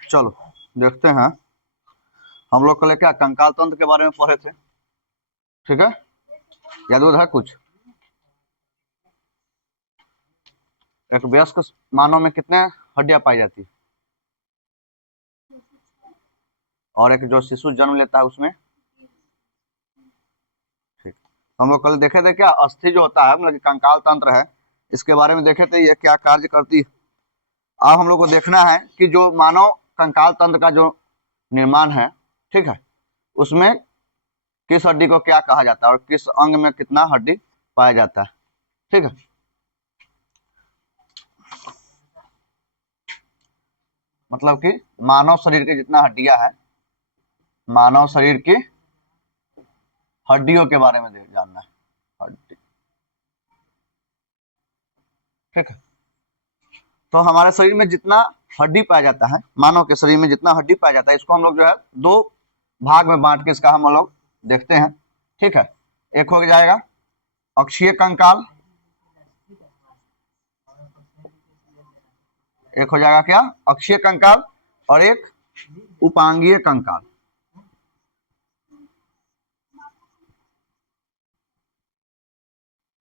चलो देखते हैं। हम लोग कल क्या कंकाल तंत्र के बारे में पढ़े थे, ठीक है? याद है कुछ? एक वयस्क मानव में कितने हड्डियां पाई जाती है, और एक जो शिशु जन्म लेता है उसमें? ठीक, तो हम लोग कल देखे थे क्या अस्थि जो होता है मतलब कंकाल तंत्र है, इसके बारे में देखे थे ये क्या कार्य करती है। अब हम लोग को देखना है कि जो मानव कंकाल तंत्र का जो निर्माण है, ठीक है, उसमें किस हड्डी को क्या कहा जाता है और किस अंग में कितना हड्डी पाया जाता है, ठीक है? मतलब कि मानव शरीर के जितना हड्डियां है, मानव शरीर की हड्डियों के बारे में जानना है, हड्डी, ठीक है? तो हमारे शरीर में जितना हड्डी पाया जाता है, मानव के शरीर में जितना हड्डी पाया जाता है, इसको हम लोग जो है दो भाग में बांट के इसका हम लोग देखते हैं, ठीक है? एक हो जाएगा अक्षीय कंकाल, एक हो जाएगा क्या अक्षीय कंकाल, और एक उपांगीय कंकाल।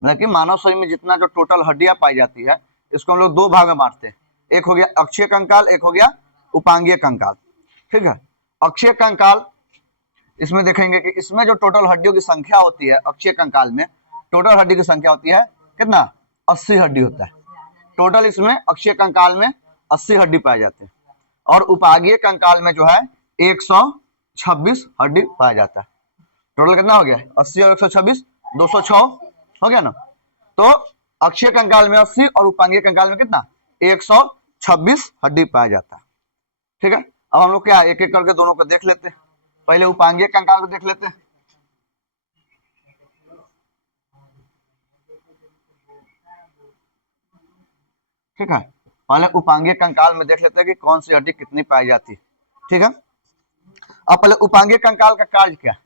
मतलब कि मानव शरीर में जितना जो टोटल हड्डियां पाई जाती है, इसको हम लोग दो भाग में बांटते हैं, एक हो गया अक्षीय कंकाल, एक हो गया उपांगीय कंकाल, ठीक है? अक्षीय कंकाल, इसमें देखेंगे कि इसमें जो टोटल हड्डियों की संख्या होती है, अक्षीय कंकाल में टोटल हड्डी की संख्या होती है कितना? 80 हड्डी होता है टोटल। इसमें अक्षीय कंकाल में 80 हड्डी पाए जाते हैं, और उपांगीय कंकाल में जो है 126 हड्डी पाया जाता है। टोटल कितना हो गया? 80 और 126 206 हो गया ना? तो अक्षीय कंकाल में 80 और उपांगीय कंकाल में कितना? 126 हड्डी पाया जाता है, ठीक है? अब हम लोग क्या एक एक करके दोनों को देख लेते हैं। पहले उपांगीय कंकाल को देख लेते हैं, ठीक है? पहले उपांगीय कंकाल में देख लेते हैं कि कौन सी हड्डी कितनी पाई जाती है, ठीक है? अब पहले उपांगीय कंकाल का कार्य क्या है?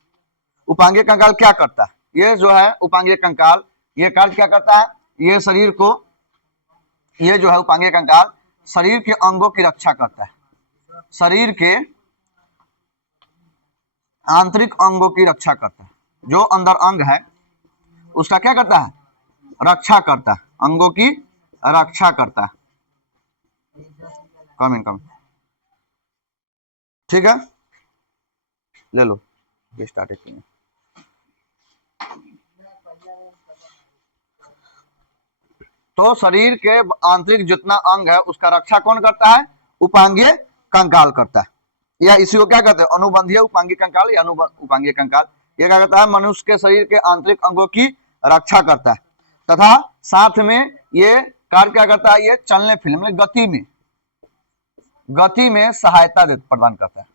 उपांगीय कंकाल क्या करता है? ये जो है उपांगीय कंकाल, ये कार्य क्या करता है? ये शरीर को, ये जो है उपांगीय कंकाल शरीर के अंगों की रक्षा करता है, शरीर के आंतरिक अंगों की रक्षा करता है। जो अंदर अंग है उसका क्या करता है? रक्षा करता है, अंगों की रक्षा करता है। कम इनकम, ठीक है? ले लो ये स्टार्ट किए। तो शरीर के आंतरिक जितना अंग है उसका रक्षा कौन करता है? उपांगीय कंकाल करता है। या इसी को क्या कहते हैं? अनुबंधीय उपांगीय कंकाल या उपांगीय कंकाल। ये क्या करता है? मनुष्य के शरीर के आंतरिक अंगों की रक्षा करता है, तथा साथ में ये कार्य क्या करता है? ये चलने फिरने में, गति में सहायता प्रदान करता है,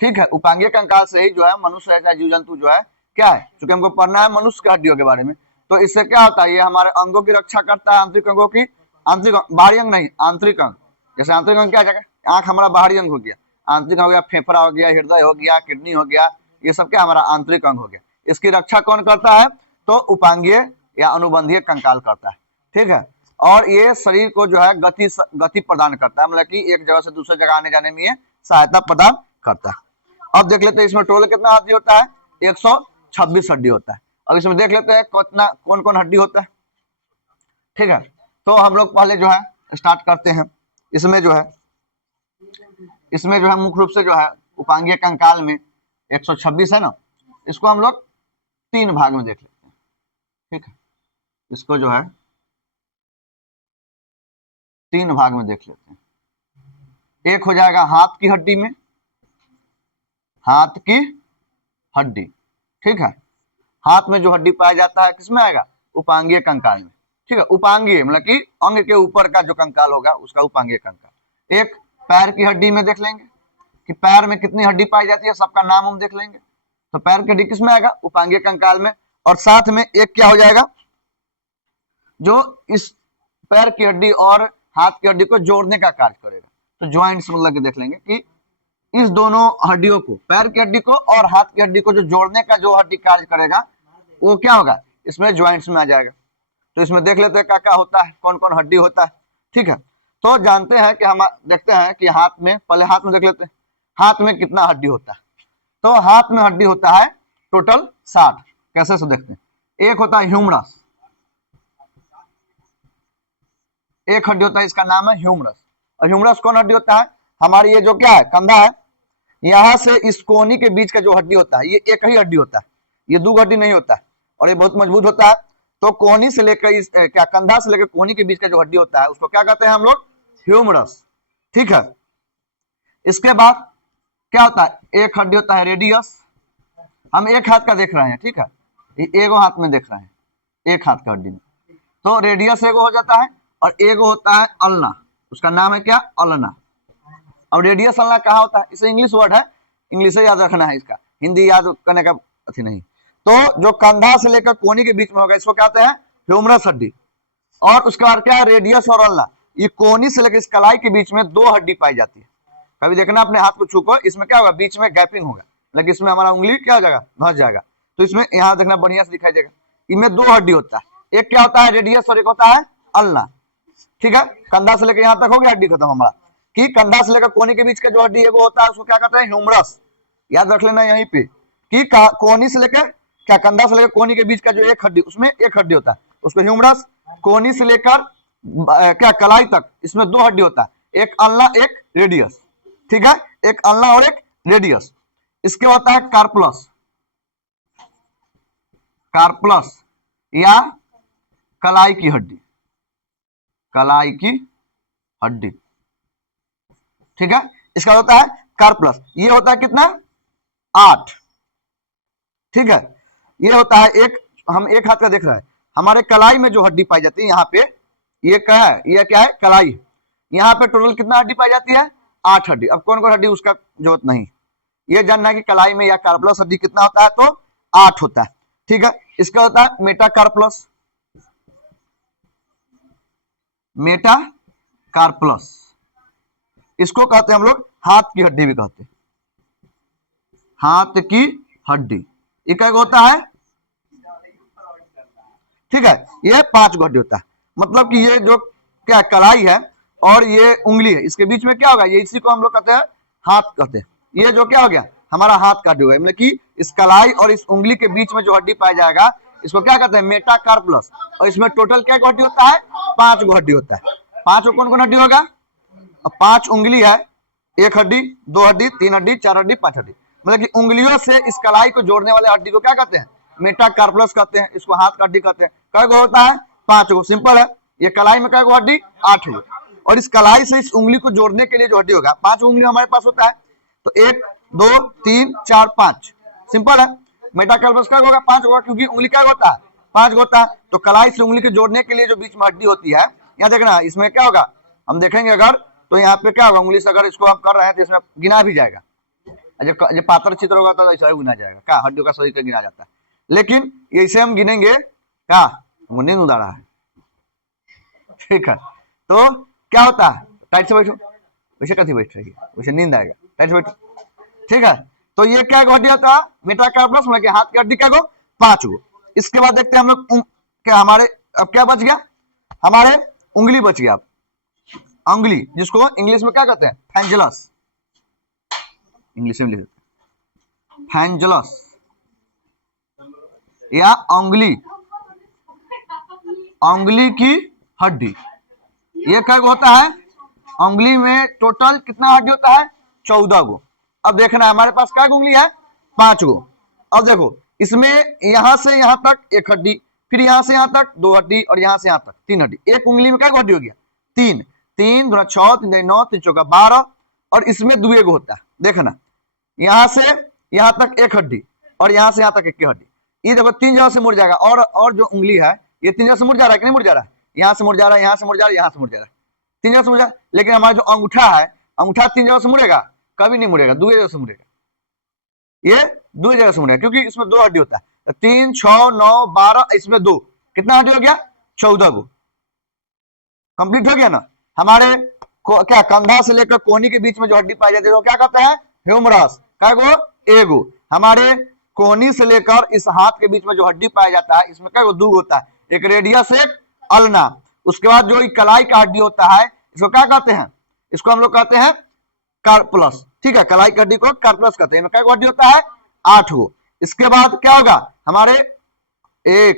ठीक है? उपांगीय कंकाल से ही जो है मनुष्य ऐसा जीव जंतु जो है क्या है, चूंकि हमको पढ़ना है मनुष्य के हड्डियों के बारे में, तो इससे क्या होता है? ये हमारे अंगों की रक्षा करता है, आंतरिक अंगों की, आंतरिक बाहरी अंग नहीं, आंतरिक अंग। जैसे आंतरिक अंग क्या जगह? आंख हमारा बाहरी अंग हो गया, आंतरिक हो गया फेफड़ा हो गया, हृदय हो गया, किडनी हो गया, ये सब क्या हमारा आंतरिक अंग हो गया। इसकी रक्षा कौन करता है? तो उपांगीय या अनुबंधीय कंकाल करता है, ठीक है? और ये शरीर को जो है गति प्रदान करता है, मतलब कि एक जगह से दूसरे जगह आने जाने में ये सहायता प्रदान करता है। अब देख लेते हैं इसमें टोटल कितना हड्डी होता है? 126 हड्डी होता है। अब इसमें देख लेते हैं कितना कौन कौन हड्डी होता है, ठीक है? तो हम लोग पहले जो है स्टार्ट करते हैं। इसमें जो है मुख्य रूप से जो है उपांगीय कंकाल में 126 है ना, इसको हम लोग 3 भाग में देख लेते हैं, ठीक है? इसको जो है 3 भाग में देख लेते हैं। एक हो जाएगा हाथ की हड्डी में, हाथ की हड्डी, ठीक है? हाथ में जो हड्डी पाया जाता है किसमें आएगा? उपांगीय कंकाल में, ठीक है? उपांगीय मतलब कि अंग के ऊपर का जो कंकाल होगा उसका उपांगीय कंकाल। एक पैर की हड्डी में देख लेंगे कि पैर में कितनी हड्डी पाई जाती है, सबका नाम हम देख लेंगे। तो पैर की हड्डी किसमें आएगा? उपांगीय कंकाल में। और साथ में एक क्या हो जाएगा? जो इस पैर की हड्डी और हाथ की हड्डी को जोड़ने का कार्य करेगा, तो ज्वाइंट्स मतलब कि देख लेंगे कि इस दोनों हड्डियों को, पैर की हड्डी को और हाथ की हड्डी को जो जोड़ने का जो हड्डी कार्य करेगा वो क्या होगा? इसमें ज्वाइंट्स में आ जाएगा। तो इसमें देख लेते हैं क्या क्या होता है, कौन कौन हड्डी होता है, ठीक है? तो जानते हैं कि हम देखते हैं कि हाथ में, पहले हाथ में देख लेते हैं हाथ में कितना हड्डी होता है। तो हाथ में हड्डी होता है टोटल 60। कैसे से देखते हैं, एक होता है ह्यूमरस, एक हड्डी होता है, इसका नाम है ह्यूमरस। और ह्यूमरस कौन हड्डी होता है, हमारी ये जो क्या है कंधा है, यहां से इस कोहनी के बीच का जो हड्डी होता है ये एक ही हड्डी होता है, ये दो हड्डी नहीं होता है, और ये बहुत मजबूत होता है। तो कोहनी से लेकर इस क्या कंधा से लेकर कोहनी के बीच का जो हड्डी होता है उसको क्या कहते हैं हम लोग, ह्यूमरस। ठीक है, इसके बाद क्या होता है, एक हड्डी होता है रेडियस। हम एक हाथ का देख रहे हैं, ठीक है, एगो हाथ में देख रहे हैं, एक हाथ का हड्डी में। तो रेडियस एगो हो जाता है, और एगो होता है अल्ना, उसका नाम है क्या, अल्ना। अब रेडियस अल्ना कहाँ होता है, इसे इंग्लिश वर्ड है, इंग्लिश से याद रखना है, इसका हिंदी याद करने का अथी नहीं। तो जो कंधा से लेकर कोहनी के बीच में होगा इसको कहते हैं ह्यूमरस हड्डी। और उसके बाद क्या है, रेडियस और अल्ना, ये कोहनी से लेकर इस कलाई के बीच में दो हड्डी पाई जाती है। कभी देखना अपने हाथ को छू को, इसमें क्या होगा, बीच में गैपिंग होगा, लेकिन इसमें हमारा उंगली क्या हो जाएगा, धंस जाएगा। तो इसमें यहाँ देखना बढ़िया से दिखाई देगा, इनमें दो हड्डी होता है, एक क्या होता है रेडियस और एक होता है अल्ना। ठीक है, कंधा से लेकर यहाँ तक हो गया हड्डी खत्म हमारा। कि कंधा से लेकर कोहनी के बीच का जो हड्डी एगो होता है उसको क्या कहते हैं, ह्यूमरस। याद रख लेना यहीं पे कि कोहनी से लेकर क्या कंधा से लेकर कोहनी के बीच का जो एक हड्डी, उसमें एक हड्डी होता है उसको ह्यूमरस। कोहनी से लेकर क्या कलाई तक इसमें दो हड्डी होता है, एक अल्ना एक रेडियस। ठीक है, एक अल्ना और एक रेडियस। इसके होता है कार्पलस, कार्पलस या कलाई की हड्डी, कलाई की हड्डी। ठीक है, इसका होता है कार्पलस, ये होता है कितना, 8। ठीक है, ये होता है एक, हम एक हाथ का देख रहे हैं, हमारे कलाई में जो हड्डी पाई जाती है यहाँ पे, ये क्या है, ये क्या है, कलाई। यहाँ पे टोटल कितना हड्डी पाई जाती है, 8 हड्डी। अब कौन कौन हड्डी उसका जरूरत नहीं, ये जानना है कि कलाई में या कार्पलस हड्डी कितना होता है, तो 8 होता है। ठीक है, इसका होता है मेटाकार्पलस, मेटाकार्पलस, इसको कहते हैं हम लोग हाथ की हड्डी भी कहते हैं, हाथ की हड्डी। ये क्या होता है, ठीक है, ये 5 हड्डी होता है। मतलब कि ये जो क्या कलाई है और ये उंगली है, इसके बीच में क्या होगा, ये इसी को हम लोग कहते हैं हाथ कहते हैं। ये जो क्या हो गया, हमारा हाथ का हड्डी हो गया, मतलब कि इस कलाई और इस उंगली के बीच में जो हड्डी पाया जाएगा इसको क्या कहते हैं, मेटाकार्पलस। और इसमें टोटल क्या हड्डी होता है, 5 हड्डी होता है। 5 कौन कौन हड्डी होगा, अब 5 उंगली है, 1 हड्डी, 2 हड्डी, 3 हड्डी, 4 हड्डी, 5 हड्डी। मतलब कि उंगलियों से इस कलाई को जोड़ने वाले हड्डी को क्या कहते हैं, मेटाकार्पलस कहते हैं, इसको हाथ का हड्डी कहते हैं। कै गो होता है, 5 गो। सिंपल है, ये कलाई में कै गो हड्डी, 8 गो। और इस कलाई से इस उंगली को जोड़ने के लिए जो हड्डी होगा, 5 उंगली हमारे पास होता है, तो 1 2 3 4 5। सिंपल है, मेटाकार्पलस क्या होगा, 5 होगा, क्योंकि उंगली क्या होता है, 5 होता है। तो कलाई से उंगली को जोड़ने के लिए जो बीच में हड्डी होती है, यहाँ देखना, इसमें क्या होगा, हम देखेंगे अगर, तो यहाँ पे क्या होगा, उंगली से अगर इसको हम कर रहे हैं तो इसमें गिना भी जाएगा। जब पात्र चित्र होगा तो ऐसा ही गिना जाएगा, क्या हड्डियों का सही का गिना जाता है। लेकिन ऐसे हम गिनेंगे क्या, नींद उड़ा रहा है। ठीक है, तो क्या होता है, टाइट से बैठो, वैसे कथी बैठ रही है, वैसे नींद आएगा, टाइट से बैठो। ठीक है, तो ये क्या हड्डी होता है, मेटाकार्पलस, मतलब कि हाथ की हड्डी क्या गो, 5 गो। इसके बाद देखते हैं हम लोग क्या हमारे, अब क्या बच गया, हमारे उंगली बच गया। उंगली, जिसको इंग्लिश में क्या कहते हैं, फैंजलस, इंग्लिश में लिखते फैंजलस या उंगली, उंगली की हड्डी। ये क्या होता है, उंगली में टोटल कितना हड्डी होता है, 14 गो। अब देखना है हमारे पास क्या उंगली है, 5 गो। अब देखो, इसमें यहां से यहां तक 1 हड्डी, फिर यहां से यहां तक 2 हड्डी, और यहां से यहां तक 3 हड्डी। एक उंगली में क्या हड्डी हो गया, 3, 3 दूना 6, 3 9, 3 चौका 12, और इसमें 2 एगो होता है। देखना, यहां से यहां तक 1 हड्डी, और यहां से यहां तक 1 हड्डी। ये देखो 3 जगह से मुड़ जाएगा, और जो उंगली है ये 3 जगह से मुड़ जा रहा है कि नहीं मुड़ जा रहा है, यहाँ से मुड़ जा रहा है, यहाँ से मुड़ जा रहा है, यहाँ से मुड़ जा रहा है, 3 जगह से मुड़ जा रहा है। लेकिन हमारा जो अंगूठा है, अंगूठा 3 जगह से मुड़ेगा, कभी नहीं मुड़ेगा, 2 जगह से मुड़ेगा, ये 2 जगह से मुड़ेगा, क्योंकि इसमें 2 हड्डी होता है। 3 6 9 12, इसमें 2, कितना हड्डी हो गया, 14 गो। कंप्लीट हो गया ना। हमारे क्या कंधा से लेकर कोहनी के बीच में जो हड्डी पाई जाती है वो क्या कहते हैं, ह्यूमरस। क्या गो, एगो। हमारे कोहनी से लेकर इस हाथ के बीच में जो हड्डी पाया जाता है, इसमें क्या गो, 2 होता है, एक रेडियस एक अल्ना। उसके बाद जो कलाई का हड्डी होता है, इसको क्या कहते हैं, इसको हम लोग कहते हैं कार्पलस। ठीक है, कलाई की हड्डी को कार्पलस कहते हैं। क्या हड्डी होता है, 8 गो। इसके बाद क्या होगा, हमारे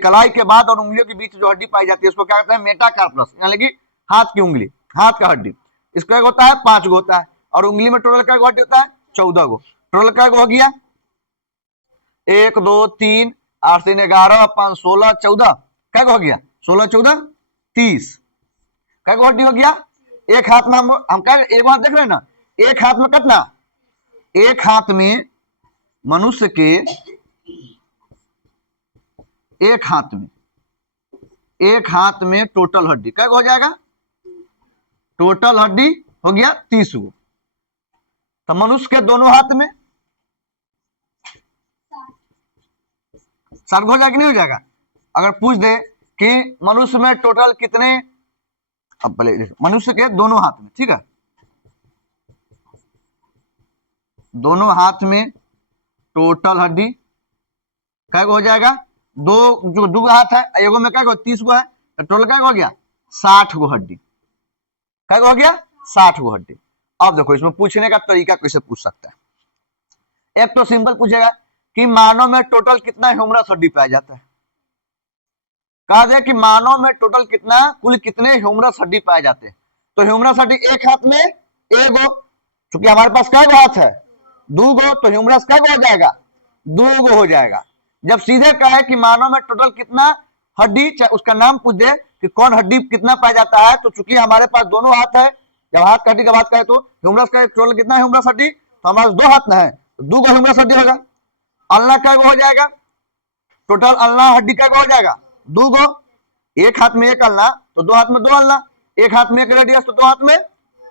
कलाई के बाद और उंगलियों के बीच जो हड्डी पाई जाती है उसको क्या कहते हैं, मेटाकार्पलस, यानी कि हाथ की उंगली, हाथ का हड्डी। इसका एक होता है 5 गो होता है, और उंगली में टोटल क्या हड्डी होता है, 14 गो। टोटल क्या हो गया, 1 2 3 8 3 11 5 16 14, क्या हो गया, 16 14 30, क्या हड्डी हो गया। एक हाथ में हम क्या एक बात देख रहे हैं ना, एक हाथ में कितना, एक हाथ में मनुष्य के, एक हाथ में टोटल हड्डी क्या हो जाएगा, टोटल हड्डी हो गया 30 गो। तो मनुष्य के दोनों हाथ में 60 हो जाएगा कि नहीं हो जाएगा। अगर पूछ दे कि मनुष्य में टोटल कितने, अब पहले मनुष्य के दोनों हाथ में, ठीक है, दोनों हाथ में टोटल हड्डी क्या हो जाएगा, दो जो दो हाथ है एगो में क्या 30 गो है, तो टोटल क्या हो गया 60 गो हड्डी, क्या हो गया 60 गो हड्डी। अब देखो इसमें पूछने का तरीका कैसे पूछ सकता है। एक तो सिंपल पूछेगा कि मानव में टोटल कितना ह्यूमरस हड्डी पाया जाता है, कहा जाए कि मानव में टोटल कितना, कुल कितने ह्यूमरस हड्डी पाए जाते हैं। तो ह्यूमरस हड्डी एक हाथ में एगो, क्योंकि हमारे पास क्या हाथ है, 2 गो, तो ह्यूमरस क्या हो जाएगा, 2 गो हो जाएगा। जब सीधे कहे कि मानव में टोटल कितना हड्डी, चाहे उसका नाम पूछ दे कि कौन हड्डी कितना पाया जाता है, तो चूंकि हमारे पास दोनों हाथ है, जब हाथ की हड्डी की बात करें तो ह्यूमरस का टोटल कितना है, ह्यूमरस हड्डी, तो हमारे पास 2 हाथ ना है, तो 2 गो ह्यूमरस हड्डी होगा। अल्ना क्या हो जाएगा, टोटल अल्ना हड्डी क्या हो जाएगा, 2 गो। एक हाथ में एक अल्ना तो 2 हाथ में 2 अल्ना, एक हाथ में एक रेडियस तो 2 हाथ में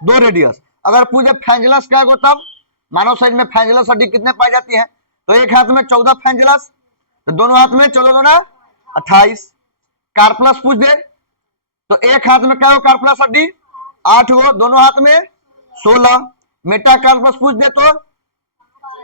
2 रेडियस। अगर पूछे फ्रेंजलस क्या हो, तब मानव शरीर में फ्रेंजलस हड्डी कितने पाई जाती है, तो एक हाथ में 14 फ्रेंजलस, तो दोनों हाथ में 14 दूना 28। कार्पलस पूछ दे तो एक हाथ में क्या हो कार्पलस हड्डी, 8 गो, दोनों हाथ में 16। मेटाकार्पलस पूछ दे तो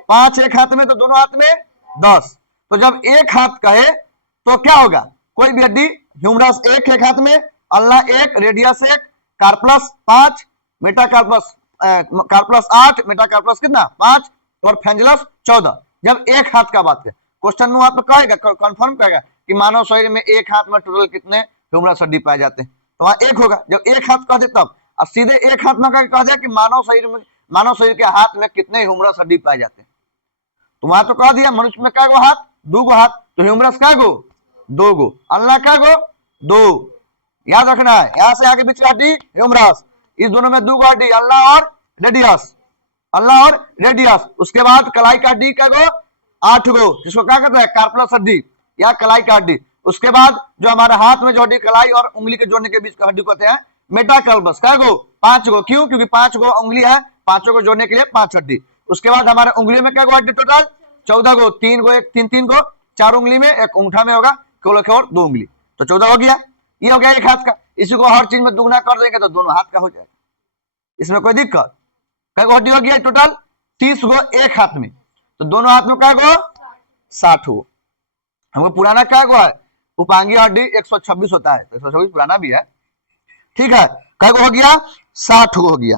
5 एक हाथ में, तो दोनों हाथ में 10। तो जब एक हाथ कहे तो क्या होगा, कोई भी हड्डी ह्यूमरस एक हाथ में, अल्ना 1, रेडियस 1, कार्पलस 5, मेटाकार्पलस कार्पलस 8, मेटाकार्पलस कितना 5, और फ्रेंजलस 14। जब एक हाथ का बात है, क्वेश्चन में वहां पर कहेगा, कंफर्म कहेगा कि मानव शरीर में एक हाथ में टोटल कितने ह्यूमरस हड्डी पाए जाते हैं, तो वहां एक होगा। जब एक हाथ कह दे तब, अब सीधे एक हाथ में कह दे कि मानव शरीर के हाथ में कितने ह्यूमरस हड्डी पाए जाते हैं, तो वहां तो कह दिया मनुष्य में क्या गो हाथ, 2 गो हाथ, तो ह्यूमरस क्या गो 2 गो, अल्ना क्या गो 2। याद रखना है, यहां से आगे बीच हड्डी ह्यूमरस, इस दोनों में 2 गो हड्डी, अल्ना और रेडियस, अल्ना और रेडियस। उसके बाद कलाई का हड्डी क्या गो 8 गो, जिसको क्या कहते हैं कार्पलस हड्डी या कलाई का हड्डी। उसके बाद जो हमारे हाथ में जो हड्डी कलाई और उंगली के जोड़ने के बीच का हड्डी कहते हैं मेटाकार्पस, क्या गो 5 गो। क्यों, क्योंकि 5 गो उंगली है, 5 को जोड़ने के लिए 5 हड्डी। उसके बाद हमारे उंगलियों में क्या गो हड्डी टोटल 14 गो, 3 गो, 1 3 3 गो, 4 उंगली में, 1 अंगूठा में होगा, केवल और 2 उंगली, तो 14 हो गया। ये हो गया एक हाथ का। इसी को हर चीज में दुगना कर देंगे तो दोनों हाथ का हो जाएगा, इसमें कोई दिक्कत। क्या हड्डी हो गया टोटल 30 गो एक हाथ में, तो दोनों हाथ में क्या गो 60 गो। हमको पुराना क्या गो है, उपांगी हड्डी 126 होता है, तो 126 पुराना भी है, ठीक है। क्या हो गया 60 गो हो गया।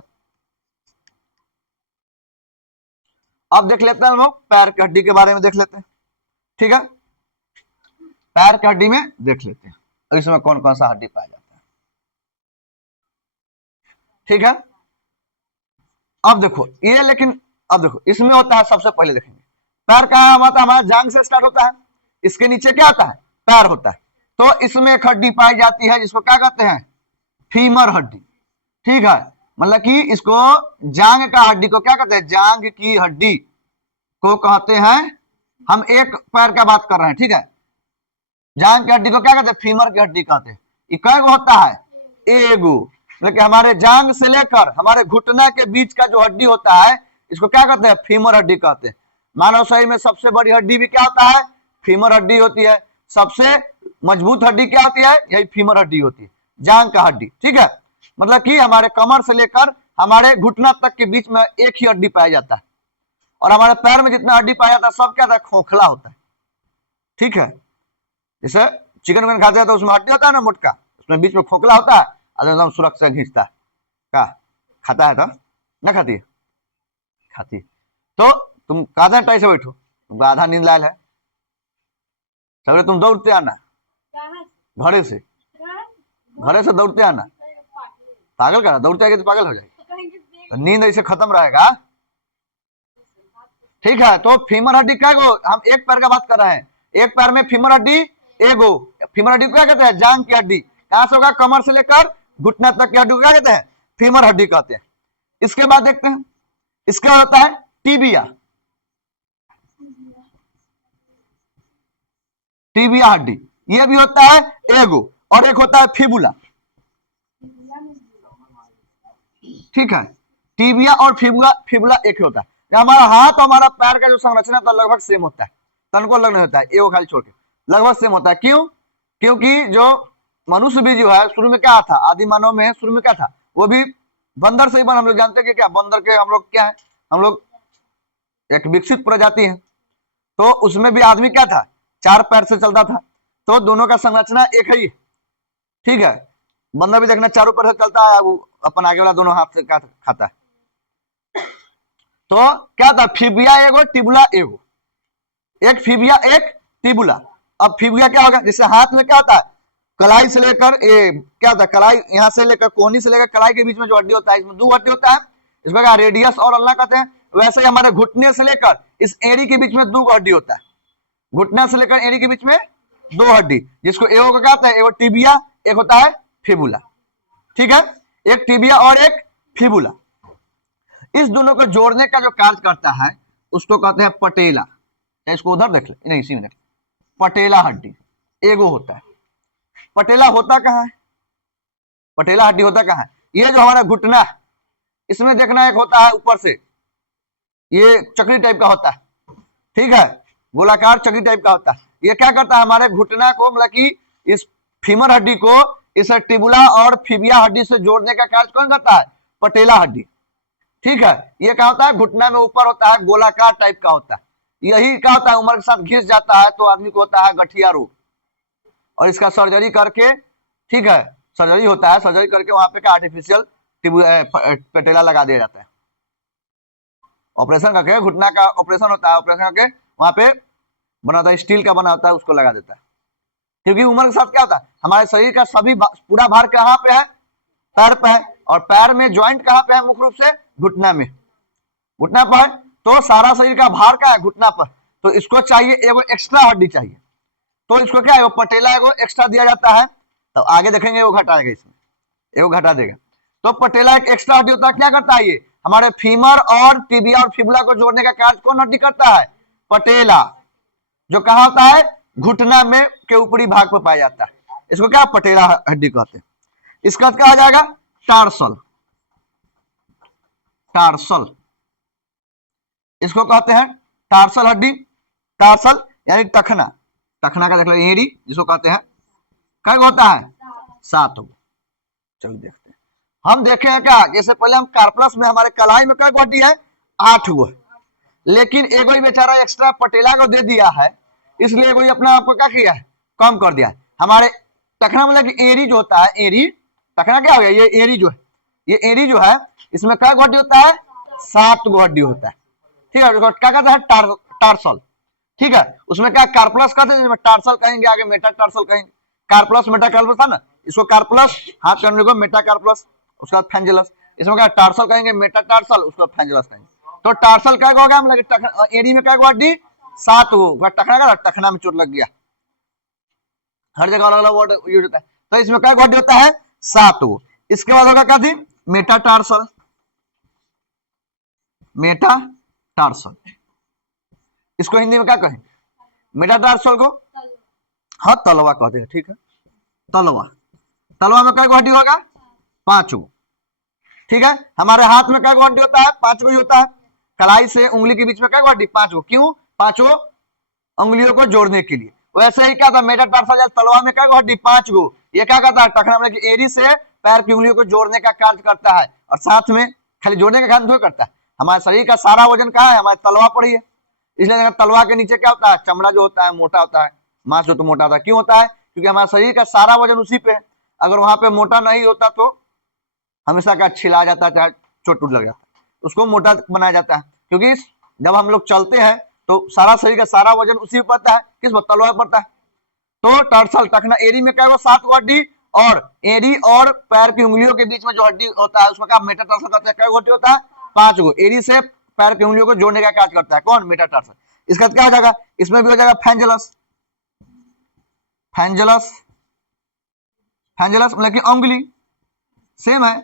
अब देख लेते हैं हम लोग पैर की हड्डी के बारे में देख लेते हैं, ठीक है। पैर की हड्डी में देख लेते हैं इसमें कौन कौन सा हड्डी पाया जाता है, ठीक है। अब देखो ये, लेकिन अब देखो इसमें होता है, सबसे पहले देखेंगे पैर कहाँ होता है, हमारा जांग से स्टार्ट होता है, इसके नीचे क्या आता है पैर होता है। तो इसमें एक हड्डी पाई जाती है जिसको क्या कहते हैं फीमर हड्डी, ठीक है। मतलब कि इसको जांग का हड्डी को क्या कहते हैं, जांग की हड्डी को कहते हैं। हम एक पैर का बात कर रहे हैं, ठीक है। जांग की हड्डी को क्या कहते हैं, फीमर की हड्डी कहते हैं। ये कै गो होता है, एगो। मतलब कि हमारे जांग से लेकर हमारे घुटना के बीच का जो हड्डी होता है इसको क्या कहते हैं, फीमर हड्डी कहते हैं। मानव शरीर में सबसे बड़ी हड्डी भी क्या होता है, फीमर हड्डी होती है। सबसे मजबूत हड्डी क्या होती है, यही फीमर हड्डी होती है, जांग का हड्डी, ठीक है। मतलब कि हमारे कमर से लेकर हमारे घुटना तक के बीच में एक ही हड्डी पाया जाता है, और हमारे पैर में जितना हड्डी पाया जाता है सब क्या होता है, खोखला होता है, ठीक है। जैसे चिकन विकन खाते हैं तो उसमें हड्डी होता है ना मोटका, उसमें बीच में खोखला होता है, एकदम सुरक्षा घींचता है, क्या खाता है तो ना खाती है? खाती है। तो तुम आधा टाइम से बैठो, तुमको आधा नींद लायल है, सवेरे तुम दौड़ते आना घरे से, घरे से दौड़ते आना, पागल करा, दौड़ते आएगा तो पागल हो जाएगी, तो नींद ऐसे खत्म रहेगा। ठीक है, तो फीमर हड्डी क्या गो, हम एक पैर का बात कर रहे हैं, एक पैर में फीमर हड्डी एगो, फीमर हड्डी क्या कहते हैं? जांग की हड्डी, कहां से होगा? कमर से लेकर घुटना तक की हड्डी को क्या कहते हैं? फीमर हड्डी कहते हैं। इसके बाद देखते हैं, इसके बाद होता है टीबिया, टीबिया हड्डी, ये भी होता है एगो, और एक होता है फिबुला। ठीक है, टीबिया और फिबुला, फिबुला एक होता है। हमारा हाथ और हमारा पैर का जो संरचना तो लगभग सेम होता है, तन को अलग नहीं होता है, एगो खाली छोड़ के लगभग सेम होता है। क्यों? क्योंकि जो मनुष्य भी जो है शुरू में क्या था, आदि मानव में शुरू में क्या था, वो भी बंदर से ही बना। हम लोग जानते हैं कि क्या बंदर के हम लोग क्या है, हम लोग एक विकसित प्रजाति है, तो उसमें भी आदमी क्या था, 4 पैर से चलता था, तो दोनों का संरचना एक ही। ठीक है, बंदर भी देखना चारों पैर से चलता है, वो अपन आगे वाला दोनों हाथ से क्या खाता है। तो क्या था, फिबिया एगो, टिबुला एगो, एक फिबिया एक टिबुला। अब फिबिया क्या होगा, जैसे हाथ में क्या होता है, कलाई से लेकर क्या होता है, कलाई यहाँ से लेकर कोहनी से लेकर कलाई के बीच में जो हड्डी होता है, इसमें 2 हड्डी होता है, इसको क्या रेडियस और अल्ना कहते हैं। वैसे ही हमारे घुटने से लेकर इस एड़ी के बीच में 2 हड्डी होता है, घुटने से लेकर एड़ी के बीच में 2 हड्डी, जिसको एगो का क्या होता है, एगो टिबिया, एक होता है फिबुला। ठीक है, एक टिबिया और एक फिबुला, इस दोनों को जोड़ने का जो कार्य करता है उसको कहते हैं पटेला। इसको उधर देख ले, नहीं इसी में देख, पटेला हड्डी एगो होता है। पटेला होता कहाँ है, पटेला हड्डी होता कहाँ है, ये जो हमारा घुटना है, इसमें देखना एक होता है ऊपर से, ये चक्री टाइप का होता है, ठीक है, गोलाकार चक्री टाइप का होता है। ये क्या करता है, हमारे घुटना को, मतलब कि इस फीमर हड्डी को इस टिबुला और फिबिया हड्डी से जोड़ने का कार्य कौन करता है? पटेला हड्डी। ठीक है, ये क्या होता है, घुटना में ऊपर होता है, गोलाकार टाइप का होता है। यही क्या होता है, उम्र के साथ घिस जाता है तो आदमी को होता है गठिया रोग, और इसका सर्जरी करके, ठीक है, सर्जरी होता है, सर्जरी करके वहां पे क्या आर्टिफिशियल पटेला लगा दिया जाता है। ऑपरेशन करके, घुटना का ऑपरेशन होता है, ऑपरेशन करके वहां पे बना होता है, स्टील का बना होता है, उसको लगा देता है। क्योंकि उम्र के साथ क्या होता है, हमारे शरीर का सभी पूरा भार कहाँ पे है? पैर पे है, और पैर में ज्वाइंट कहाँ पे है? मुख्य रूप से घुटना में, घुटना पर, तो सारा शरीर का भार का है घुटना पर, तो इसको चाहिए एगो एक्स्ट्रा हड्डी चाहिए, तो इसको क्या है, पटेला एगो एक्स्ट्रा दिया जाता है। तो आगे देखेंगे वो घटाएगा, इसमें एगो घटा देगा। तो पटेला एक एक्स्ट्रा हड्डी होता है, क्या करता है, ये हमारे फीमर और टिबिया और फिबुला को जोड़ने का कार्य कौन हड्डी करता है? पटेला, जो कहा होता है, घुटना में के ऊपरी भाग पर पाया जाता है, इसको क्या पटेला हड्डी कहते हैं। इसका क्या आ जाएगा? टार्सल, टार्सल, इसको कहते हैं टार्सल हड्डी। टार्सल यानी टखना, टखना का देख लो एड़ी, जिसको कहते हैं, क्या होता है? 7 गो। चलिए देखते हैं, हम देखे हैं क्या, जैसे पहले हम कार्पलस में हमारे कलाई में क्या हड्डी है? 8 गो, लेकिन एगो ही बेचारा एक्स्ट्रा पटेला को दे दिया है, इसलिए कोई अपना आपको क्या किया है? कम कर दिया है। हमारे टखना मतलब कि एड़ी जो होता है, एड़ी, टखना क्या हो गया, ये एड़ी जो है, ये एड़ी जो है, इसमें क्या हड्डी होता है? 7 गो हड्डी होता है। ठीक है, क्या कहता है? टार्सल। ठीक है, उसमें क्या कार्पलस कहते हैं, टार्सल कहेंगे, आगे मेटाटार्सल कहेंगे। कार्पलस मेटाकार्पलस था ना, इसको कार्पलस हाथ करने को मेटाकार्पलस, उसका फ्रेंजुलस, इसमें क्या टार्सल कहेंगे, मेटाटार्सल, उसको फ्रेंजुलस कहेंगे। तो टार्सल क्या हो गया, मतलब एड़ी में क्या हड्डी? 7 गो। टखना का, टखना में चोट लग गया, हर जगह अलग अलग वर्ड यूज होता है, तो इसमें क्या हड्डी होता है? 7 गो। इसके बाद होगा क्या थी? मेटाटार्सल, मेटाटार्सल, इसको हिंदी में क्या कहें? मेटाटार्सल को हाँ तलवा कहते हैं। ठीक है, तलवा, तलवा में क्या हड्डी होगा? 5 गो। ठीक है, हमारे हाथ में क्या हड्डी होता है? 5 गो ही होता है। कलाई से उंगली के बीच में क्या हड्डी? 5 गो। क्यों? 5 उंगलियों को जोड़ने के लिए। वैसे ही क्या था, मेटाटार्सल तलवा में क्या हड्डी? 5 गो। ये क्या करता है? टखना मतलब कि एड़ी से पैर की उंगलियों को जोड़ने का कार्य करता है, और साथ में खाली जोड़ने का कार्य करता है। हमारे शरीर का सारा वजन कहाँ है? हमारे तलवा पर ही है, इसलिए तलवा के नीचे क्या होता है? चमड़ा जो होता है मोटा होता है, मांस जो तो मोटा होता है। क्यों होता है? क्योंकि हमारे शरीर का सारा वजन उसी पे है। अगर वहां पे मोटा नहीं होता तो हमेशा क्या छिला जाता है, चाहे चोट टूट लग जाता है, उसको मोटा बनाया जाता है। क्योंकि जब हम लोग चलते हैं तो सारा शरीर का सारा वजन उसी पर पड़ता है, किस पर, तलवा पर पड़ता है। तो टर्सल टखना एड़ी में क्या होगा, 7 हड्डी, और एड़ी और पैर की उंगलियों के बीच में जो हड्डी होता है उसमें क्या मेटाटार्सल कहते हैं, क्या हड्डी होता है, 5 गो। एड़ी से पैर की उंगलियों को जोड़ने का कार्य करता है कौन, मेटाटार्सल। इसका क्या हो जाएगा, इसमें भी हो जाएगा फेंजलस, फेंजलस, फेंजलस मतलब कि उंगली, सेम है।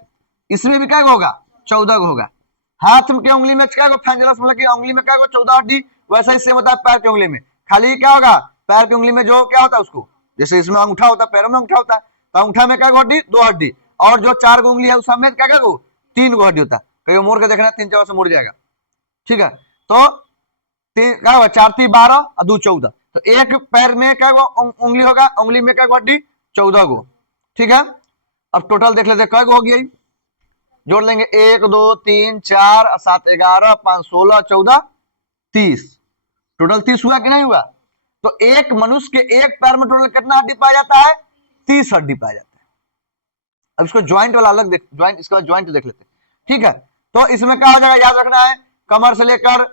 इसमें भी क्या होगा, 14 गो होगा। हाथ की उंगली में क्या होगा, फेंजलस मतलब कि उंगली में क्या होगा, 14 हड्डी। वैसा ही सेम होता है पैर की उंगली में, खाली क्या होगा, पैर की उंगली में जो क्या होता है उसको, जैसे इसमें अंगूठा होता है, पैरों में अंगूठा होता है, तो अंगूठा में क्या हड्डी, 2 हड्डी, और जो 4 गो उंगली है उस समेत क्या 3 गो हड्डी होता है। कहीं मोड़ के देखना, 3 जगह से मुड़ जाएगा, ठीक है। तो क्या होगा, 4 3 12 और 2 14, तो एक पैर में क्या उंगली होगा, उंगली में क्या हड्डी, 14 गो, ठीक है। अब टोटल देख लेते कै गो हो गई, जोड़ लेंगे, 1 2 3 4 7 11 5 16 14 30, टोटल 30 हुआ कि नहीं हुआ। तो एक मनुष्य के एक पैर में टोटल कितना हड्डी पाया जाता है, 30 हड्डी पाया जाता है। अब इसको ज्वाइंट वाला अलग देख, ज्वाइंट, इसके बाद ज्वाइंट देख लेते हैं, ठीक है। तो इसमें क्या हो जाएगा, याद रखना है, कमर से लेकर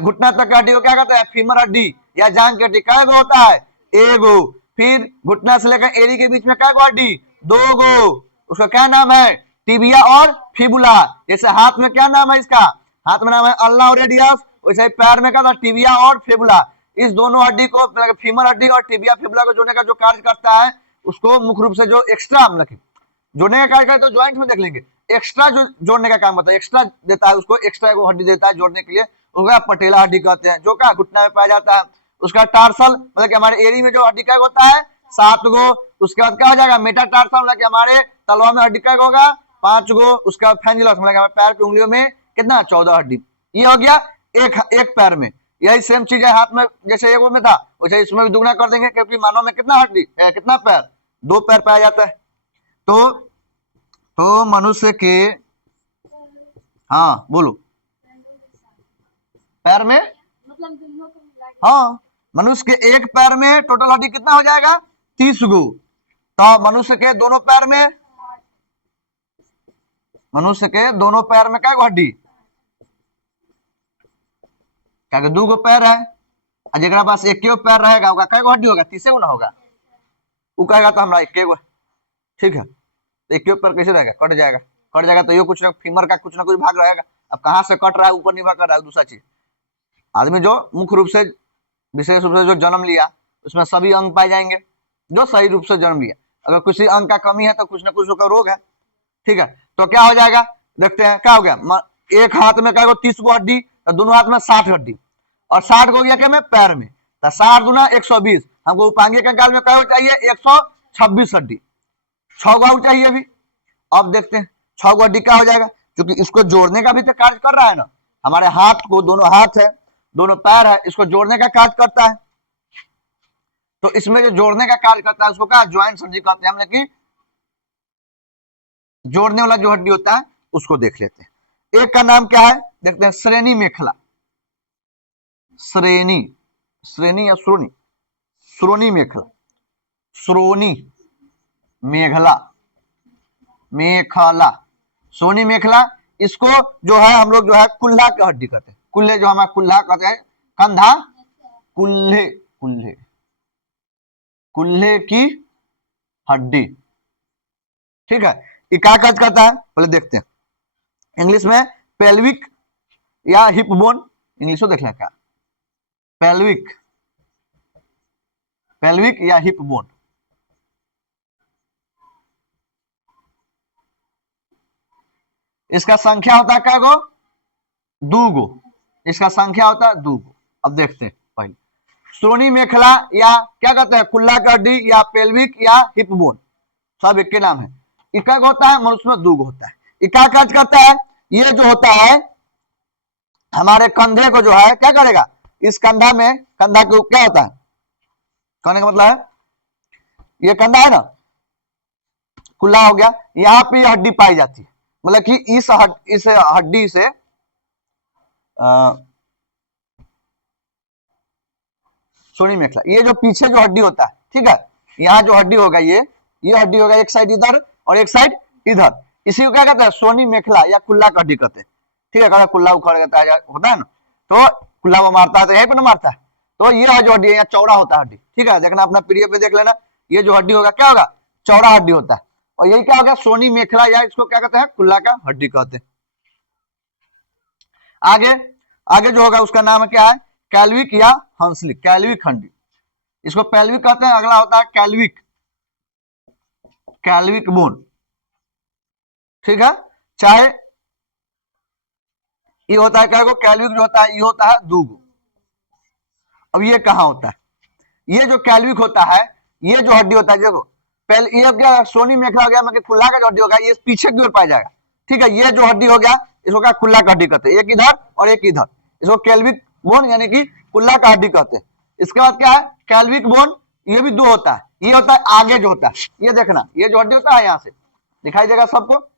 घुटना तक की हड्डी को क्या कहते हैं, फीमर हड्डी या जांग की हड्डी, क्या गो होता है, एगो। फिर घुटना से लेकर एड़ी के बीच में क्या गो हड्डी, 2 गो, उसका क्या नाम है, टिबिया और फिबुला। जैसे हाथ में क्या नाम है इसका, हाथ में नाम है अल्ना और रेडियस, वैसे पैर में क्या था, टिबिया और फिबुला। इस दोनों हड्डी को, फीमर हड्डी और टिबिया फिबुला को जोड़ने का जो कार्य करता है उसको मुख्य रूप से जो एक्स्ट्रा मतलब जोड़ने का कार्य करता है, तो ज्वाइंट में देख लेंगे। एक्स्ट्रा जो जोड़ने का काम होता है, एक्स्ट्रा देता है उसको, एक्स्ट्रा को हड्डी देता है जोड़ने के लिए, उसका पटेला हड्डी कहते हैं, जो क्या घुटना में पाया जाता है। उसका टार्सल मतलब कि हमारे एड़ी में जो हड्डी का होता है 7 गो। उसके बाद क्या हो जाएगा, मेटाटार्सल मतलब कि हमारे तलवा में हड्डी का होगा 5 गो। उसका फेंजिलस मतलब पैर की उंगलियों में कितना, 14 हड्डी। ये हो गया एक पैर में। यही सेम चीज है हाथ में, जैसे एक में था वैसे इसमें भी दुगना कर देंगे, क्योंकि मानव में कितना हड्डी है, कितना पैर, 2 पैर पाया जाता है। तो मनुष्य के, हाँ बोलो, पैर में, हाँ मनुष्य के एक पैर में टोटल हड्डी कितना हो जाएगा, 30 गो। तो मनुष्य के दोनों पैर में, मनुष्य के दोनों पैर में क्या हड्डी, क्या 2 गो पैर है, और जरा पास एक पैर रहेगा उसका क्या हड्डी होगा, 30 गो ना होगा। वो कहेगा तो हमारा 1 गो, ठीक है। तो 1 पैर कैसे रहेगा, कट जाएगा, कट जाएगा तो ये कुछ ना फीमर का कुछ ना कुछ भाग रहेगा। अब कहां से कट रहा है, ऊपर नहीं भाग कर रहा है, दूसरा चीज। आदमी जो मुख्य रूप से विशेष रूप से जो जन्म लिया उसमें सभी अंग पाए जाएंगे, जो सही रूप से जन्म लिया। अगर किसी अंग का कमी है तो कुछ ना कुछ उसका रोग है, ठीक है। तो क्या हो जाएगा, देखते हैं क्या हो गया, एक हाथ में क्या 30 गो हड्डी, तो दोनों हाथ में 60 हड्डी, और 60 गो गया क्या में पैर में, तो 60 गुना 120। हमको उपांगीय कंकाल में क्या चाहिए, 126 हड्डी, 6 गो चाहिए अभी। अब देखते हैं 6 गो हड्डी क्या हो जाएगा, क्योंकि इसको जोड़ने का भी तो कार्य कर रहा है ना, हमारे हाथ को, दोनों हाथ है, दोनों पैर है, इसको जोड़ने का कार्य करता है। तो इसमें जो जोड़ने का कार्य करता है उसको क्या, ज्वाइंट सर्जरी कहते हैं। हमने कि जोड़ने वाला जो हड्डी होता है उसको देख लेते हैं। एक का नाम क्या है, देखते हैं, श्रेणी मेखला, श्रेणी, श्रेणी या श्रोणी, श्रोणी मेखला, श्रोणी मेखला, मेखला, श्रोणी मेखला। इसको जो है हम लोग जो है कुल्हा की हड्डी कहते हैं, कुल्हे जो हमारा कुल्हा कहते हैं, कंधा, कुल्हे, कुल्हे, कुल्हे की हड्डी, ठीक है। ये क्या काज करता है पहले देखते हैं। इंग्लिश में पेल्विक या हिप बोन, इंग्लिश में देख लें क्या, पेल्विक, पेल्विक या हिप बोन। इसका संख्या होता है क्या गो, 2 गो, इसका संख्या होता है 2 गो। अब देखते हैं पहले श्रोणी मेखला या क्या कहते हैं, कुल्ला की हड्डी या पेल्विक या हिप बोन, सब एक के नाम है। इका होता है, मनुष्य में 2 गो होता है। इका काज करता है, ये जो होता है हमारे कंधे को जो है क्या करेगा, इस कंधा में, कंधा को क्या होता है, कहने का मतलब है ये कंधा है ना, कुल्ला हो गया, यहाँ पे हड्डी पाई जाती है, मतलब कि इस हड्डी से श्रोणी मेखला, ये जो पीछे जो हड्डी होता है, ठीक है, यहाँ जो हड्डी होगा ये हड्डी होगा एक साइड इधर और एक साइड इधर। इसी को क्या कहते हैं, सोनी मेखला या कुल्ला का हड्डी कहते हैं। ठीक है, कभी कुल्ला उखड़ जाता है होता है ना, तो कुल्ला वो मारता है तो यहीं पे ना मारता है, तो ये है जो हड्डी है, चौड़ा होता है हड्डी। ठीक है, देखना अपना पीडीएफ में देख लेना, ये जो हड्डी होगा क्या होगा, चौड़ा हड्डी होता है, और यही क्या होगा, सोनी मेखला या इसको क्या कहते हैं, कुल्ला का हड्डी कहते हैं। आगे आगे जो होगा उसका नाम क्या है, कैल्विक या हंसलिक, कैल्विक हड्डी, इसको पैल्विक कहते हैं। अगला होता है कैल्विक, कैल्विक बोन। ठीक है, चाहे ये होता है क्या को, कैल्विक जो होता है ये होता है दूगो। अब ये कहाँ होता है, ये जो कैल्विक होता है, ये जो हड्डी होता है, देखो पहले ये क्या सोनी मेखला हो गया, मतलब कुल्ला का जो हड्डी होगा ये पीछे की ओर पाया जाएगा। ठीक है, ये जो हड्डी हो गया इसको क्या कुल्ला का हड्डी कहते हैं, एक इधर और एक इधर, इसको कैल्विक बोन यानी कि कुल्ला का हड्डी कहते हैं। इसके बाद क्या है, कैल्विक बोन, ये भी दो होता है, ये होता है आगे जो होता है, ये देखना ये जो हड्डी होता है यहाँ से दिखाई देगा सबको,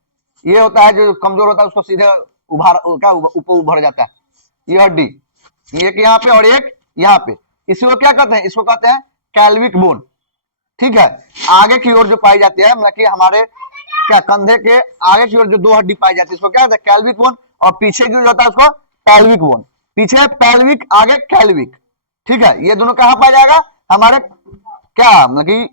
ये होता है जो कमजोर होता है उसको सीधे उभार क्या ऊपर उभर जाता है, ये हड्डी, एक यहाँ पे और एक यहाँ पे, इसको क्या कहते हैं, इसको कहते हैं कैल्विक बोन। ठीक है, आगे की ओर जो पाई जाती है, मतलब कि हमारे क्या कंधे के आगे की ओर जो दो हड्डी पाई जाती है इसको क्या कहते हैं, कैल्विक बोन, और पीछे की जो होता है उसको पैल्विक बोन, पीछे पैल्विक आगे कैल्विक। ठीक है, ये दोनों कहाँ पाया जाएगा, हमारे क्या मतलब कि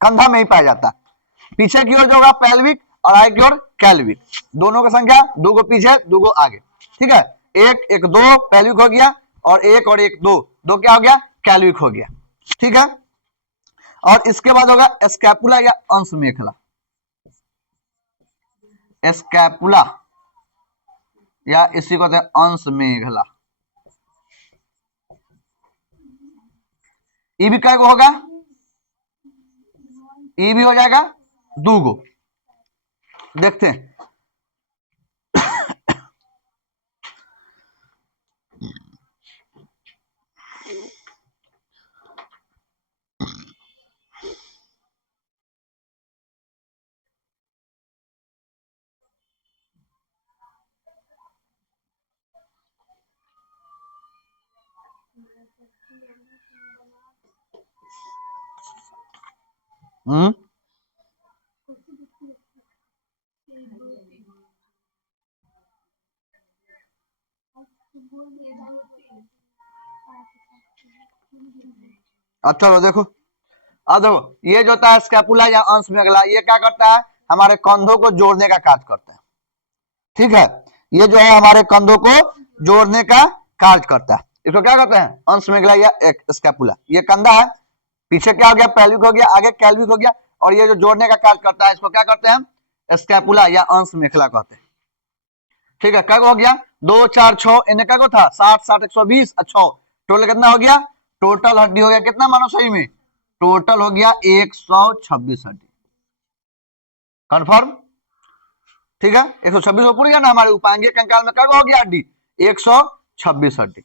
कंधा में ही पाया जाता है। पीछे की ओर जो होगा पैल्विक और आगे की ओर कैल्विक, दोनों का संख्या दो को पीछे दो को आगे। ठीक है, एक एक दो पैल्विक हो गया, और एक दो, दो क्या हो गया, कैल्विक हो गया। ठीक है, और इसके बाद होगा स्कैपुला या अंश मेखला, स्कैपुला या इसी को कहते हैं अंश मेखला। ये भी क्या होगा, ये भी हो जाएगा दूगो, देखते हैं। अच्छा देखो, अब देखो ये जो होता है स्कैपुला या अंश मेखला, ये क्या करता है, हमारे कंधों को जोड़ने का कार्य करता है। ठीक है, ये जो है हमारे कंधों को जोड़ने का कार्य करता है, इसको क्या कहते हैं, अंश मेखला या स्कैपुला। ये कंधा है, पीछे क्या हो गया, पैल्विक हो गया, आगे कैल्विक हो गया, और ये जो जोड़ने का कार्य करता है इसको क्या कहते हैं, स्कैपुला या अंश मेखला कहते हैं। ठीक है, क्या हो गया, 2 4 6, इन्हें क्या था 60 60 120 अच्छा, टोटल कितना हो गया, टोटल हड्डी हो गया कितना, मानो सही में टोटल हो गया 126 हड्डी, कंफर्म। ठीक है, 126 हो पूरी गया ना, हमारे उपांगीय कंकाल में क्या हो गया हड्डी, 126 हड्डी।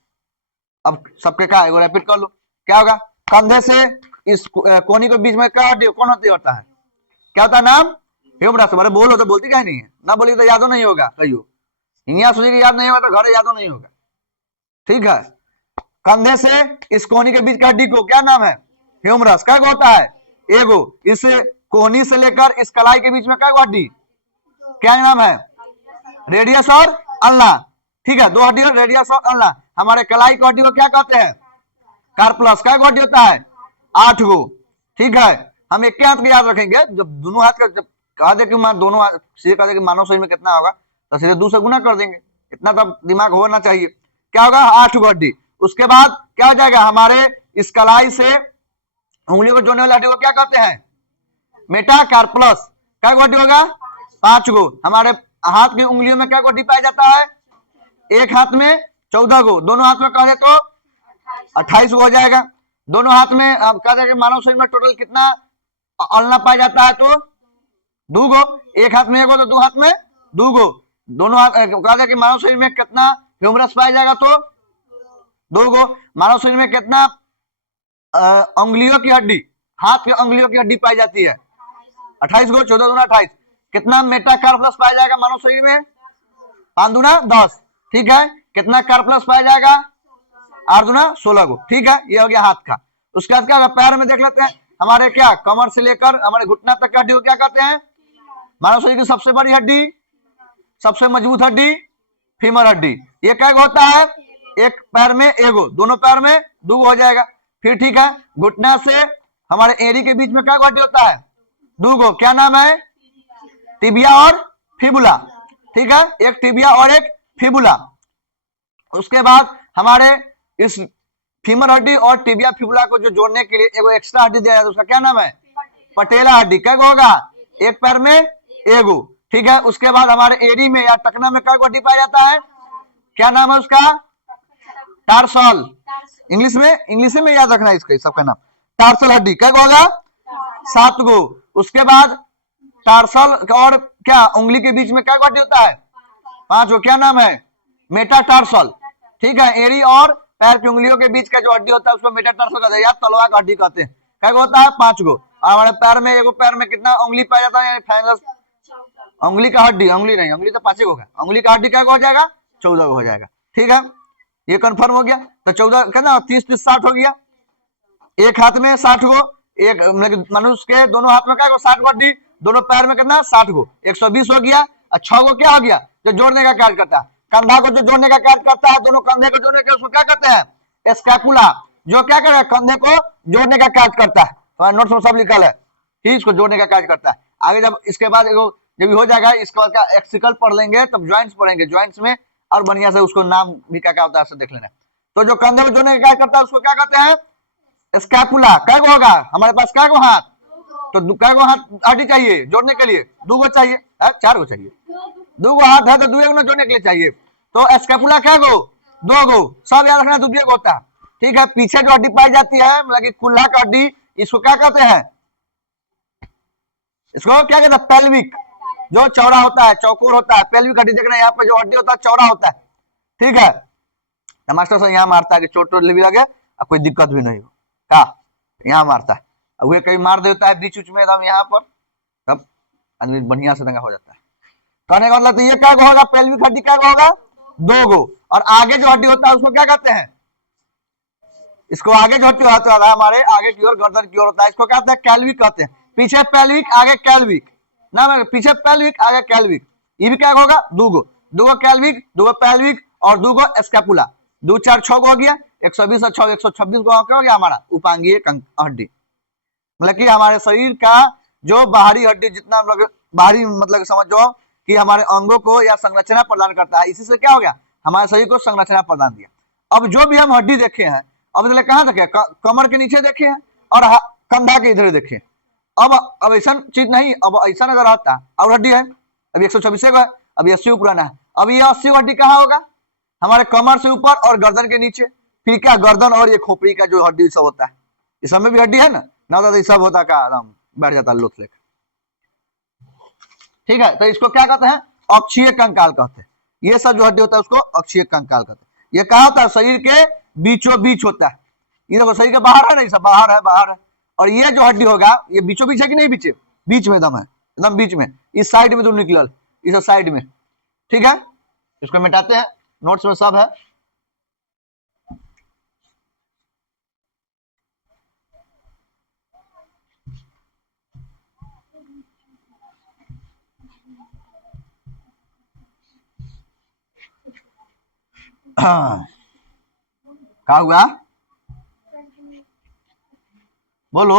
अब सबके क्या है, रैपिड कर लो, क्या होगा, कंधे से इस कोनी के बीच में क्या हड्डी कौन होता है, क्या होता है नाम, ह्यूमरस। हमारे बोलो तो बोलती क्या नहीं है, ना बोली तो यादो नहीं होगा, कहियो यहाँ सोची याद नहीं होगा तो घर यादो नहीं होगा। ठीक है, कंधे से इस कोहनी के बीच का हड्डी को क्या नाम है, ह्यूमरस। क्या होता है, एगो, इस कोहनी से लेकर इस कलाई के बीच में क्या हड्डी, क्या नाम है, रेडियस और अल्ना। ठीक है, दो हड्डी रेडियस और अल्ना। हमारे कलाई की हड्डी को क्या कहते हैं, कार्पलस। क्या हड्डी होता है, 8 गो। ठीक है, हम एक हाथ के याद रखेंगे, जब दोनों हाथ का जब कहा दे कि दोनों सीधे कहा दे कि मानव शरीर में कितना होगा तो सीधे 2 से गुना कर देंगे, इतना तो दिमाग होना चाहिए। क्या होगा, 8 गो हड्डी। उसके बाद क्या हो जाएगा, हमारे इस कलाई से उंगलियों को जोड़ने वाली हड्डी को क्या कहते हैं, मेटाकार्पलस। क्या हड्डी होगा, 5 गो। हमारे हाथ की उंगलियों में क्या हड्डी पाया जाता है, एक हाथ में 14 गो, दोनों हाथ में कहे तो 28 गो हो जाएगा। दोनों हाथ में कहा जाएगा मानव शरीर में टोटल कितना अल्ना पाया जाता है, तो 2 गो। एक हाथ में 1 गो तो 2 हाथ में 2 गो। दोनों हाथ कहा जाए कि मानव शरीर में कितना ह्यूमरस पाया जाएगा, तो 2 गो। मानव शरीर में कितना उंगलियों की हड्डी, हाथ की उंगलियों की हड्डी पाई जाती है, 28 गो। 14 दूना 28। कितना मेटाकार्पलस पाया जाएगा मानव शरीर में, 5 दूना 10। ठीक है, कितना कार्पलस पाया जाएगा, 8 दूना 16 गो। ठीक है, ये हो गया हाथ का। उसके बाद क्या होगा, पैर में देख लेते हैं, हमारे क्या कमर से लेकर हमारे घुटना तक की हड्डी को क्या कहते हैं, मानव शरीर की सबसे बड़ी हड्डी, सबसे मजबूत हड्डी फीमर हड्डी। ये क्या होता है, एक पैर में एगो, दोनों पैर में दो हो जाएगा। फिर ठीक है, घुटना से हमारे एड़ी के बीच में क्या हड्डी होता है, दो, क्या नाम है, टिबिया और फिबुला। ठीक है, एक टिबिया और एक फिबुला। उसके बाद हमारे इस फीमर हड्डी और टिबिया फिबुला को जो जोड़ने के लिए एक एक्स्ट्रा हड्डी दिया जाता है, उसका क्या नाम है, पटेला हड्डी। क्या होगा, एक पैर में एगो। ठीक है, उसके बाद हमारे एड़ी में या टकना में क्या हड्डी पाया जाता है, क्या नाम है उसका, टार्सल। इंग्लिश में याद रखना है इसका, सबका नाम टार्सल हड्डी। क्या होगा, 7 गो। उसके बाद टार्सल और क्या उंगली के बीच में क्या हड्डी होता है, 5 गो। क्या नाम है, मेटाटार्सल। ठीक है, एड़ी और पैर की उंगलियों के बीच का जो हड्डी होता है उसको मेटाटार्सल कहते हैं या तलवा का हड्डी कहते हैं। क्या होता है, 5 गो। और हमारे पैर में एगो पैर में कितना उंगली पाया जाता है, उंगली का हड्डी, उंगली नहीं, उंगली तो 5 गो का, उंगली का हड्डी क्या हो जाएगा, 14 गो हो जाएगा। ठीक है, ये कंफर्म हो गया। तो 14 कहना 30 60 हो गया। एक हाथ में 60 गो, एक मनुष्य के दोनों हाथ में क्या 60 गो हड्डी, दोनों पैर में कितना 60 गो, 120 हो गया। और 6 गो क्या हो गया, जो जोड़ने का कार्य करता है, कंधा को जो जोड़ने का कार्य करता है, दोनों कंधे को जोड़ने का, उसको क्या कहते हैं, स्कैपुला। जो क्या करेगा, कंधे को जोड़ने का कार्य करता है। तो नोट्स में सब लिखल है, इसको जोड़ने का कार्य करता है। आगे जब इसके बाद जब हो जाएगा, इसके बाद का एक्सिकल पढ़ लेंगे तब ज्वाइंट्स पढ़ेंगे, ज्वाइंट्स में और बढ़िया से उसको नाम भी क्या होता है देख लेना। तो जो कंधे को जोड़ने का कार्य करता है उसको क्या कहते हैं, स्कैपुला। क्या होगा, हमारे पास क्या हाथ, तो क्या हाथ हड्डी चाहिए जोड़ने के लिए, 2 गो चाहिए, 4 गो चाहिए, 2 गो हाथ है तो 2 गो जोड़ने के लिए चाहिए। तो स्कैपुला क्या गो, 2 गो। सब याद रखना, 2 गो होता है। ठीक है, पीछे जो हड्डी पाई जाती है मतलब कि कुल्ला का हड्डी, इसको क्या कहते हैं, इसको क्या कहते हैं, पेल्विक। जो चौड़ा होता है, चौकोर होता है, पेल्विक हड्डी। देखना यहाँ पे जो हड्डी होता है चौड़ा होता है। ठीक है, मास्टर साहब यहाँ मारता है कि चोट भी लगे और कोई दिक्कत भी नहीं हो, क्या यहाँ मारता है, वे कहीं मार देता है बीच में एकदम यहाँ पर, तब आदमी बढ़िया से दंगा हो जाता है। कहने का मतलब तो ये क्या होगा, पेल्विक हड्डी क्या होगा, 2 गो। और आगे जो हड्डी होता है उसको क्या कहते हैं, इसको आगे जो हड्डी होता है हमारे आगे की ओर, गर्दन की ओर होता है, इसको क्या कहते हैं, कैल्विक कहते हैं। पीछे पेल्विक आगे कैल्विक, ना पीछे पेल्विक आगे कैल्विक। ये भी क्या होगा, 2 गो, 2 गो कैल्विक, 2 गो पेल्विक और 2 गो स्कैपुला। 2 4 6 गो हो गया, 120 और 6 126 गो क्या हो गया हमारा उपांगीय हड्डी। मतलब कि हमारे शरीर का जो बाहरी हड्डी जितना बाहरी मतलब समझो कि हमारे अंगों को या संरचना प्रदान करता है, इसी से क्या हो गया, हमारे शरीर को संरचना प्रदान दिया। अब जो भी हम हड्डी देखे हैं, अब कहाँ देखे, कमर के नीचे देखे हैं और कंधा के इधर देखे। अब ऐसा चीज नहीं, अब ऐसा अगर रहता और हड्डी है, अभी 126 है, अभी 80 पुराना है, अब ये 80 हड्डी कहाँ होगा, हमारे कमर से ऊपर और गर्दन के नीचे। फिर क्या, गर्दन और ये खोपड़ी का जो हड्डी सब होता है, इस सब में भी हड्डी है ना तो सब होता का आराम बैठ जाता लोथ लेकर। ठीक है, तो इसको क्या कहते हैं, अक्षीय कंकाल कहते हैं। ये सब जो हड्डी होता है उसको अक्षीय कंकाल कहते हैं। ये कहा होता है, शरीर के बीचों बीच होता है। ये देखो शरीर के बाहर है ना, सब बाहर है, बाहर है। और ये जो हड्डी होगा ये बीचों बीच है कि नहीं, बीच बीच में एकदम है, एकदम बीच में, इस साइड में जो निकलल, इस साइड में। ठीक है, इसको मिटाते हैं, नोट्स में सब है। क्या हुआ, बोलो।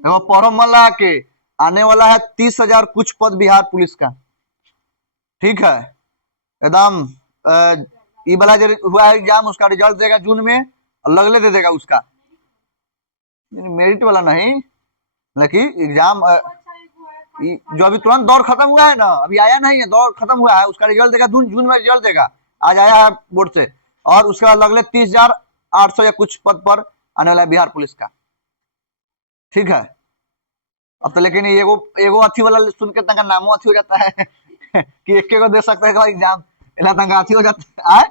देखो पढ़ो मला के आने वाला है 30,000 कुछ पद बिहार पुलिस का। ठीक है, एकदम ये वाला जो हुआ है एग्जाम, उसका रिजल्ट देगा जून में, लगले दे देगा उसका, मेरिट वाला नहीं, लेकिन एग्जाम जो अभी तुरंत दौर खत्म हुआ है ना, अभी आया नहीं है, दौर खत्म हुआ है, उसका रिजल्ट देगा जून में रिजल्ट देगा, आज आया है बोर्ड से। और उसके बाद अगले 30,800 या कुछ पद पर आने वाला है बिहार पुलिस का। ठीक है, अब तो लेकिन एगो अथी वाला सुन के तंगा नामो अथी हो जाता है कि एक को दे सकता है एग्जाम, तंगा अथी हो जाता है।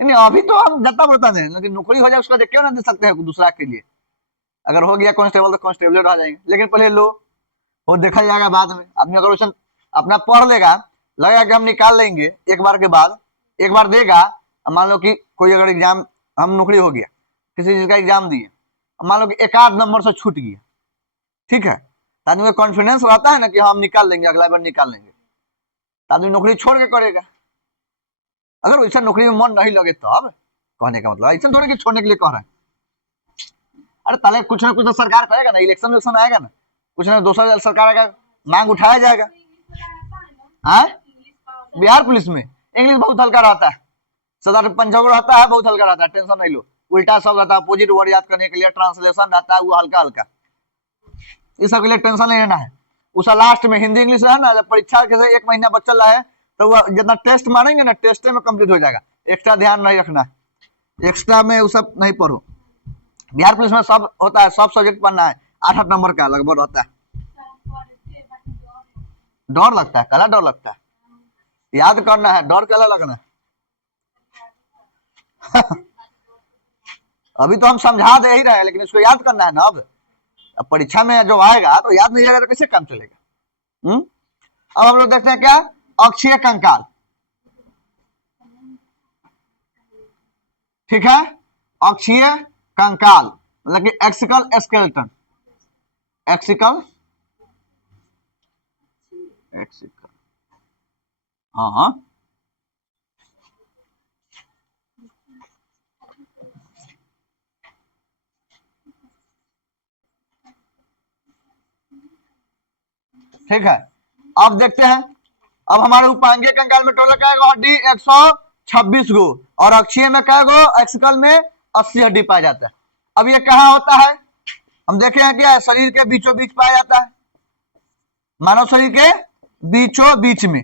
नहीं अभी तो हम जता बता दें, लेकिन नौकरी हो जाए उसका क्यों ना दे सकते हैं दूसरा के लिए। अगर हो गया कांस्टेबल तो कांस्टेबल रह जाएंगे, लेकिन पहले लो वो देखा जाएगा बाद में। आदमी अगर अपना पढ़ लेगा, लगेगा कि हम निकाल लेंगे एक बार के बाद, एक बार देगा, मान लो कि कोई अगर एग्जाम हम नौकरी हो गया, किसी चीज का एग्जाम दिए, मान लो कि एक आध नंबर से छूट गया, ठीक है, तो आदमी को कॉन्फिडेंस रहता है ना कि हम निकाल लेंगे, अगला बार निकाल लेंगे, तो आदमी नौकरी छोड़ के करेगा। अगर वैसा नौकरी में मन नहीं लगे तो अब कहने का मतलब ऐसा थोड़ा कि छोड़ने के लिए कह रहे हैं। अरे ताले कुछ ना कुछ तो सरकार करेगा ना, इलेक्शन उलेक्शन आएगा ना, कुछ ना दूसरा सरकार आएगा, मांग उठाया जाएगा। बिहार पुलिस में इंग्लिश बहुत हल्का रहता है, 7-5 रहता है, बहुत हल्का रहता है, टेंशन नहीं लो। उल्टा सब रहता है, अपोजिट वर्ड याद करने के लिए ट्रांसलेशन रहता है, वो हल्का हल्का, इस सब के लिए टेंशन नहीं लेना है। उसका लास्ट में हिंदी इंग्लिश है ना, जब परीक्षा के 1 महीना बचल है तो वो जितना टेस्ट मारेंगे ना, टेस्ट में कंप्लीट हो जाएगा, एक्स्ट्रा ध्यान नहीं रखना है, एक्स्ट्रा में वो सब नहीं पढ़ो। बिहार पुलिस में सब होता है, सब सब्जेक्ट पढ़ना है, 8-8 नंबर का लगभग रहता है। डर लगता है, कला डर लगता है, याद करना है, डर कला लगना है। अभी तो हम समझा दे ही रहे हैं, लेकिन इसको याद करना है ना। अब परीक्षा में जो आएगा तो याद नहीं आएगा तो कैसे काम चलेगा। अब हम लोग देखते हैं क्या, अक्षीय कंकाल, ठीक है, अक्षीय कंकाल मतलब कि एक्सिकल स्केलेटन, एक्सिकल हाँ, ठीक है। अब देखते हैं, अब हमारे उपांगीय कंकाल में टोटल क्या है, हड्डी 126 गो, और अक्षीय में क्या गो, एक्सिकल में 80 हड्डी पाया जाता है। अब ये कहाँ होता है, हम देखे हैं क्या, शरीर के बीचों बीच पाया जाता है, मानव शरीर के बीचों बीच में,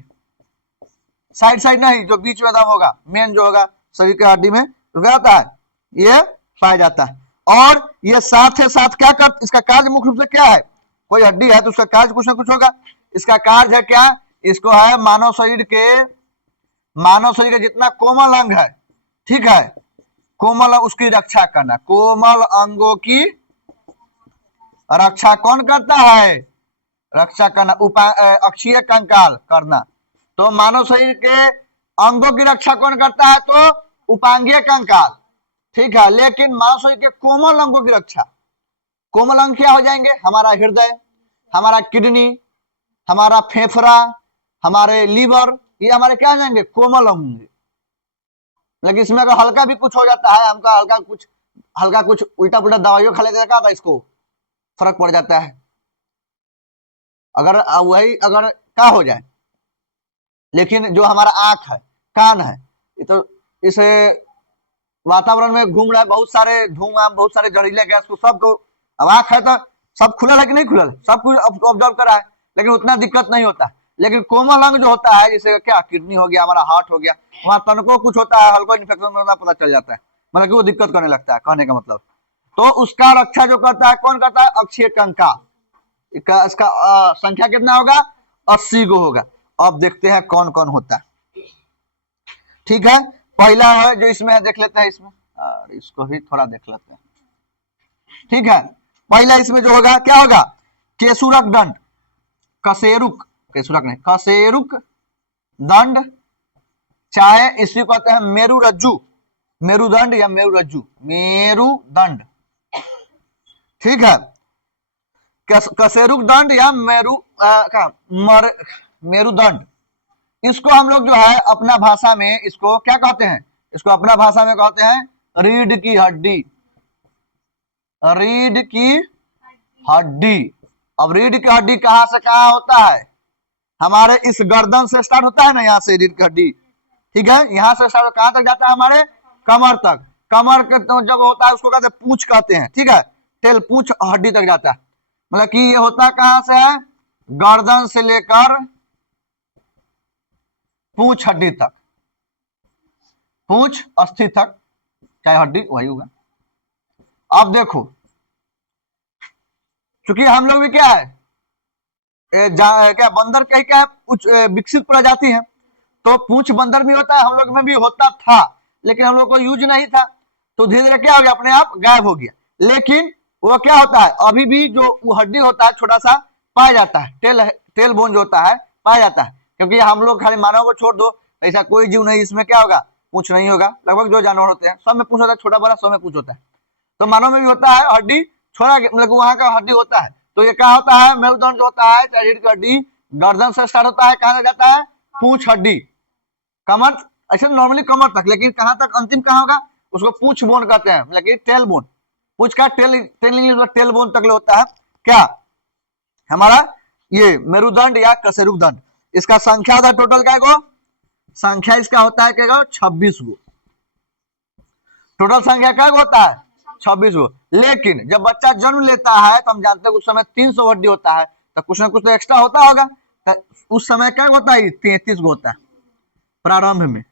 साइड साइड नहीं, जो बीच में दम होगा, मेन जो होगा शरीर के हड्डी में तो क्या होता है, ये पाया जाता है। और ये साथ ही साथ क्या कर, इसका कार्य मुख्य रूप से क्या है, कोई हड्डी है तो उसका कार्य कुछ ना कुछ होगा। इसका कार्य है क्या, इसको है मानव शरीर के जितना कोमल अंग है, ठीक है, कोमल उसकी रक्षा करना, कोमल अंगों की रक्षा कौन करता है, रक्षा करना, अक्षीय कंकाल करना। तो मानव शरीर के अंगों की रक्षा कौन करता है, तो उपांगीय कंकाल, ठीक है। लेकिन मानव शरीर के कोमल अंगों की रक्षा, कोमल अंग क्या हो जाएंगे, हमारा हृदय, हमारा किडनी, हमारा फेफड़ा, हमारे लीवर, ये हमारे क्या हो जाएंगे, कोमल अंग होंगे। लेकिन इसमें अगर हल्का भी कुछ हो जाता है, हमका हल्का कुछ उल्टा पुल्टा दवाइयों खा लेते था, इसको फर्क पड़ जाता है। अगर वही अगर क्या हो जाए, लेकिन जो हमारा आंख है, कान है, ये तो इस वातावरण में घूम रहा है, बहुत सारे धुआं, बहुत सारे जहरीले गैस को सबको, अब आंख है तो सब खुला है कि नहीं खुला है, सब कुछ ऑब्जर्व कर रहा है, लेकिन उतना दिक्कत नहीं होता। लेकिन कोमल अंग जो होता है, जैसे क्या किडनी हो गया, हमारा हार्ट हो गया, वहां तनको कुछ होता है, हल्का इन्फेक्शन होना पता चल जाता है, मतलब कि वो दिक्कत करने लगता है, कहने का मतलब। तो उसका रक्षा जो करता है, कौन करता है, अक्षीय कंकाल। इसका संख्या कितना होगा, 80 गो होगा। अब देखते हैं कौन कौन होता है, ठीक है। पहला है जो इसमें है, देख लेते हैं इसमें, और इसको भी थोड़ा देख लेते हैं, ठीक है। पहला इसमें जो होगा क्या होगा, केसुरक दंड, केसुरक नहीं, कशेरुक दंड, चाहे इसी को कहते हैं मेरुरज्जु, मेरुदंड या मेरुरज्जु, मेरुदंड, ठीक है। कशेरुक दंड या मेरुदंड, इसको हम लोग जो है अपना भाषा में इसको क्या कहते हैं, इसको अपना भाषा में कहते हैं रीढ़ की हड्डी, रीढ़ की हड्डी। अब रीढ़ की हड्डी कहां से कहां होता है, हमारे इस गर्दन से स्टार्ट होता है ना, यहाँ से रीढ़ की हड्डी, ठीक है, यहाँ से स्टार्ट कहां तक जाता है, हमारे कमर तक। कमर के तो जब होता है उसको कहते हैं पूंछ कहते हैं, ठीक है, टेल पूंछ हड्डी तक जाता है, मतलब कि ये होता कहां से है, गर्दन से लेकर पूंछ हड्डी तक, पूंछ अस्थि तक, चाहे हड्डी वही होगा। अब देखो, चूंकि हम लोग भी क्या है, क्या बंदर का क्या है, विकसित प्रजाति है, तो पूंछ बंदर में होता है, हम लोग में भी होता था, लेकिन हम लोग को यूज नहीं था, तो धीरे धीरे क्या हो गया, अपने आप गायब हो गया। लेकिन वो क्या होता है, अभी भी जो वो हड्डी होता है छोटा सा पाया जाता है, टेल बोन जो होता है पाया जाता है, क्योंकि हम लोग खाली मानव को छोड़ दो, ऐसा कोई जीव नहीं इसमें क्या होगा, पूंछ नहीं होगा। लगभग जो जानवर होते हैं सब में पूंछ होता है, छोटा बड़ा सब में पूंछ होता है। तो मानव में भी होता है हड्डी छोड़ा, मतलब वहां का हड्डी होता है। तो ये क्या होता है, मेरुदंड जो होता है रीढ़ की हड्डी गर्दन से स्टार्ट होता है, कहां तक जाता है, पूंछ हड्डी, कमर, ऐसे नॉर्मली कमर तक, लेकिन कहां तक अंतिम कहां होगा, उसको पूंछ बोन कहते हैं, लेकिन टेल बोन, पूंछ का टेल बोन तक होता है क्या हमारा ये मेरुदंड या कशेरुकदंड। इसका संख्या था टोटल क्या गो, संख्या इसका होता है क्या, 26 गो। टोटल संख्या क्या होता है, 26 गो। लेकिन जब बच्चा जन्म लेता है तो हम जानते हैं उस समय 300 हड्डी होता है, तो कुछ ना कुछ तो एक्स्ट्रा होता होगा, तो उस समय क्या होता है, 33 गो होता है प्रारंभ में।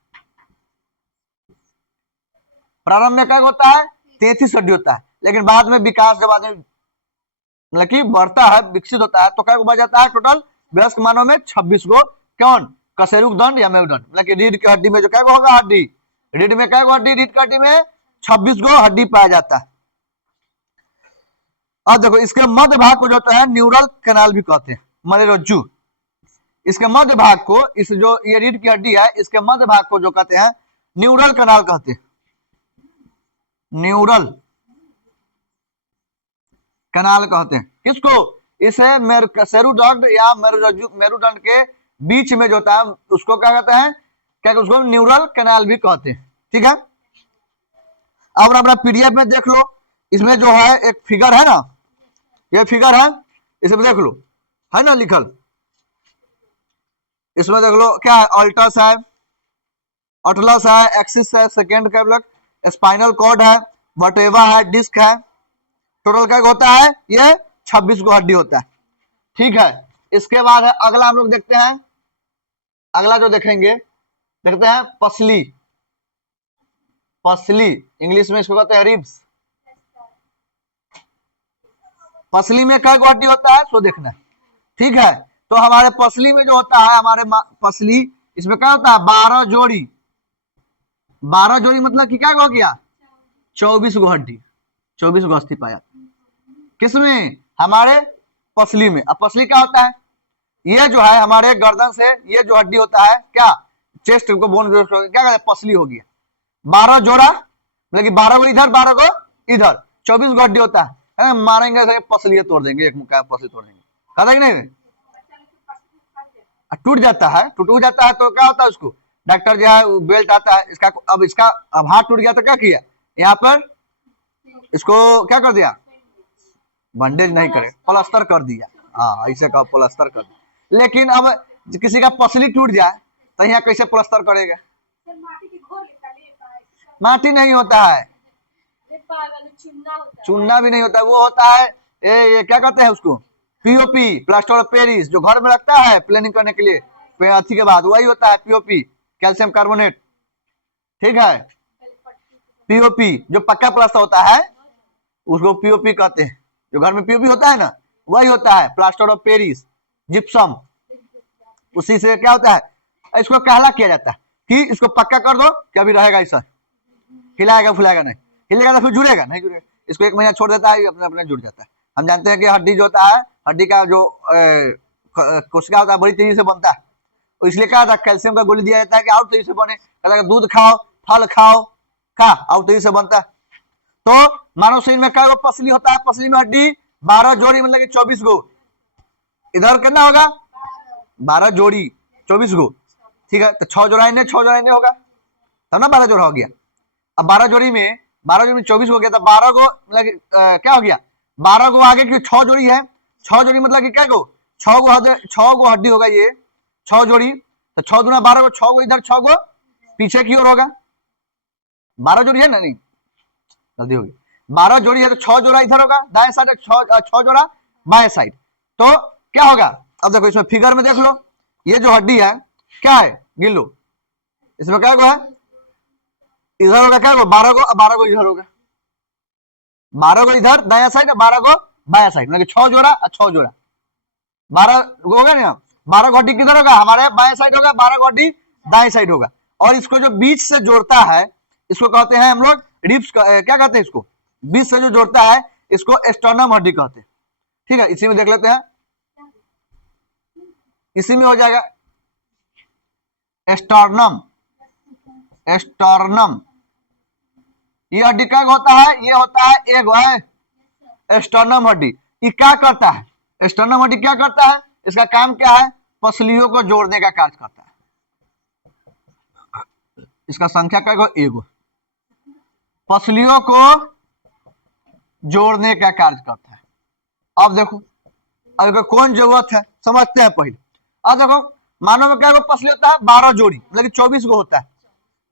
प्रारंभ में क्या होता है, 33 हड्डी होता है, लेकिन बाद में विकास जब आदमी मतलब कि बढ़ता है, विकसित होता है, तो क्या बढ़ जाता है, टोटल वयस्क मानव में 26 गो, कौन, कशेरुकदंड या मेरुदंड, मतलब कि रीढ़ की हड्डी में जो क्या होगा, हड्डी, रीढ़ में क्या हड्डी, रीढ़ की हड्डी में 26 गो हड्डी पाया जाता है। अब देखो इसके मध्य भाग को जो है न्यूरल कैनाल भी कहते हैं, मणिरज्जु। इसके मध्य भाग को, इस जो ये रीढ़ की हड्डी है, इसके मध्य भाग को जो कहते हैं न्यूरल कैनाल कहते हैं, न्यूरल कैनाल कहते हैं। किसको, इसे कशेरुकदंड या मेरुदंड के बीच में जो होता है उसको क्या कहते हैं, क्या उसको न्यूरल कैनाल भी कहते हैं। ठीक है, अब अपना पीडीएफ में देख लो, इसमें जो है एक फिगर है ना, ये फिगर है, इसमें देख लो, है ना लिखल, इसमें देख लो क्या है, अल्टस है, अटलस है, एक्सिस है, सेकेंड कैपलक, स्पाइनल कॉर्ड है, वर्टेब्रा है, डिस्क है, टोटल क्या होता है, ये 26 गो हड्डी होता है। ठीक है, इसके बाद है अगला हम लोग देखते हैं, अगला जो देखेंगे, देखते हैं पसली, पसली इंग्लिश में इसको कहते हैं रिब्स। पसली में क्या हड्डी होता है, सो देखना है। ठीक है, तो हमारे पसली में जो होता है, हमारे पसली, इसमें क्या होता है, 12 जोड़ी, 12 जोड़ी मतलब कि क्या हो गया, 24 गो हड्डी, 24 गो अस्थि पाया किसमें, हमारे पसली में। अब पसली क्या होता है, ये जो है हमारे गर्दन से ये जो हड्डी होता है क्या, चेस्ट को बोन क्या कहते हैं, पसली हो गया, 12 जोड़ा, मतलब कि 12 गो इधर 12 गो इधर, 24 गो हड्डी होता है, मारेंगे पसली तोड़ देंगे, एक मुक्का पसली तोड़ देंगे, कहता कि नहीं, टूट जाता है, टूट जाता है तो क्या होता है, उसको डॉक्टर जो है बेल्ट आता है इसका, अब इसका अब हाथ टूट गया तो क्या किया, यहाँ पर इसको क्या कर दिया, बैंडेज नहीं करे, प्लास्टर कर दिया, हाँ ऐसे का प्लास्टर कर दिया। लेकिन अब किसी का पसली टूट जाए तो यहाँ कैसे प्लास्टर करेगा, माटी नहीं होता है, चूना भी नहीं होता है, वो होता है ये क्या कहते हैं उसको, पीओपी, प्लास्टर ऑफ पेरिस, जो घर में लगता है प्लानिंग करने के लिए अथी के बाद, वही होता है पीओपी, कैल्शियम कार्बोनेट। ठीक है, पीओपी जो पक्का प्लास्टर होता है उसको पीओपी कहते हैं, जो घर में पीओपी होता है ना वही होता है, प्लास्टर ऑफ पेरिस, जिप्सम, उसी से क्या होता है, इसको कहला किया जाता है कि इसको पक्का कर दो कि अभी रहेगा, ऐसा हिलाएगा फुलाएगा नहीं, हिलेगा तो फिर जुड़ेगा नहीं, जुड़ेगा, इसको 1 महीना छोड़ देता है, अपने अपने जुड़ जाता है। हम जानते हैं कि हड्डी जो होता है, हड्डी का जो कोशिका होता है बड़ी तेजी से बनता है, तो इसलिए क्या होता है, कैल्शियम का गोली दिया जाता है कि और तेजी से बने, कहता है दूध खाओ, फल खाओ, खा और तेजी से बनता है। तो मानव शरीर में क्या पसली होता है, पसली में हड्डी 12 जोड़ी, मतलब कि 24 गो, इधर कितना होगा, 12 जोड़ी 24 गो। ठीक है, तो 6 जोड़ा इन्हें 6 जोड़ा इन्हें होगा, तब ना 12 जोड़ा हो गया। अब 12 जोड़ी में 24 हो गया, तो 12 गो मतलब क्या हो गया, 12 गो आगे की 6 जोड़ी है, 6 जोड़ी मतलब कि क्या गो, 6 गो हड्डी होगा, ये 6 जोड़ी, तो 6 दूना 12 गो, 6 गो इधर, 6 गो पीछे की ओर होगा, 12 जोड़ी है ना, नहीं जल्दी होगी, 12 जोड़ी है तो 6 जोड़ा इधर होगा दाएं साइड, 6 जोड़ा बाएं साइड, तो क्या होगा, अब देखो इसमें फिगर में देख लो, ये जो हड्डी है क्या है, गिन लो, इसमें क्या है, इधर होगा क्या, 12 गो, 12 गो इधर होगा, 12 गो इधर दाया साइड, 12 गो बाया साइड, मतलब 6 जोड़ा और 6 जोड़ा, 12 गो होगा ना, 12 गो हड्डी किधर होगा, हमारे बाएं साइड होगा, 12 गो हड्डी दाएं साइड होगा, और इसको जो बीच से जोड़ता है इसको कहते हैं हम लोग रिब्स, क्या कहते हैं इसको, बीच से जो जोड़ता है इसको स्टर्नम हड्डी कहते हैं। ठीक है, इसी में देख लेते हैं, इसी में हो जाएगा स्टर्नम, स्टर्नम ये हड्डी क्या होता है, ये होता है एक है स्टर्नम हड्डी। ये क्या करता है, स्टर्नम हड्डी क्या करता है, इसका काम क्या है, पसलियों को जोड़ने का कार्य करता है। इसका संख्या क्या है, एगो, पसलियों को जोड़ने का कार्य करता है। अब देखो, अब कौन जरूरत है समझते हैं पहले। अब देखो, मानव में क्या पसली होता है, 12 जोड़ी, मतलब 24 गो होता है।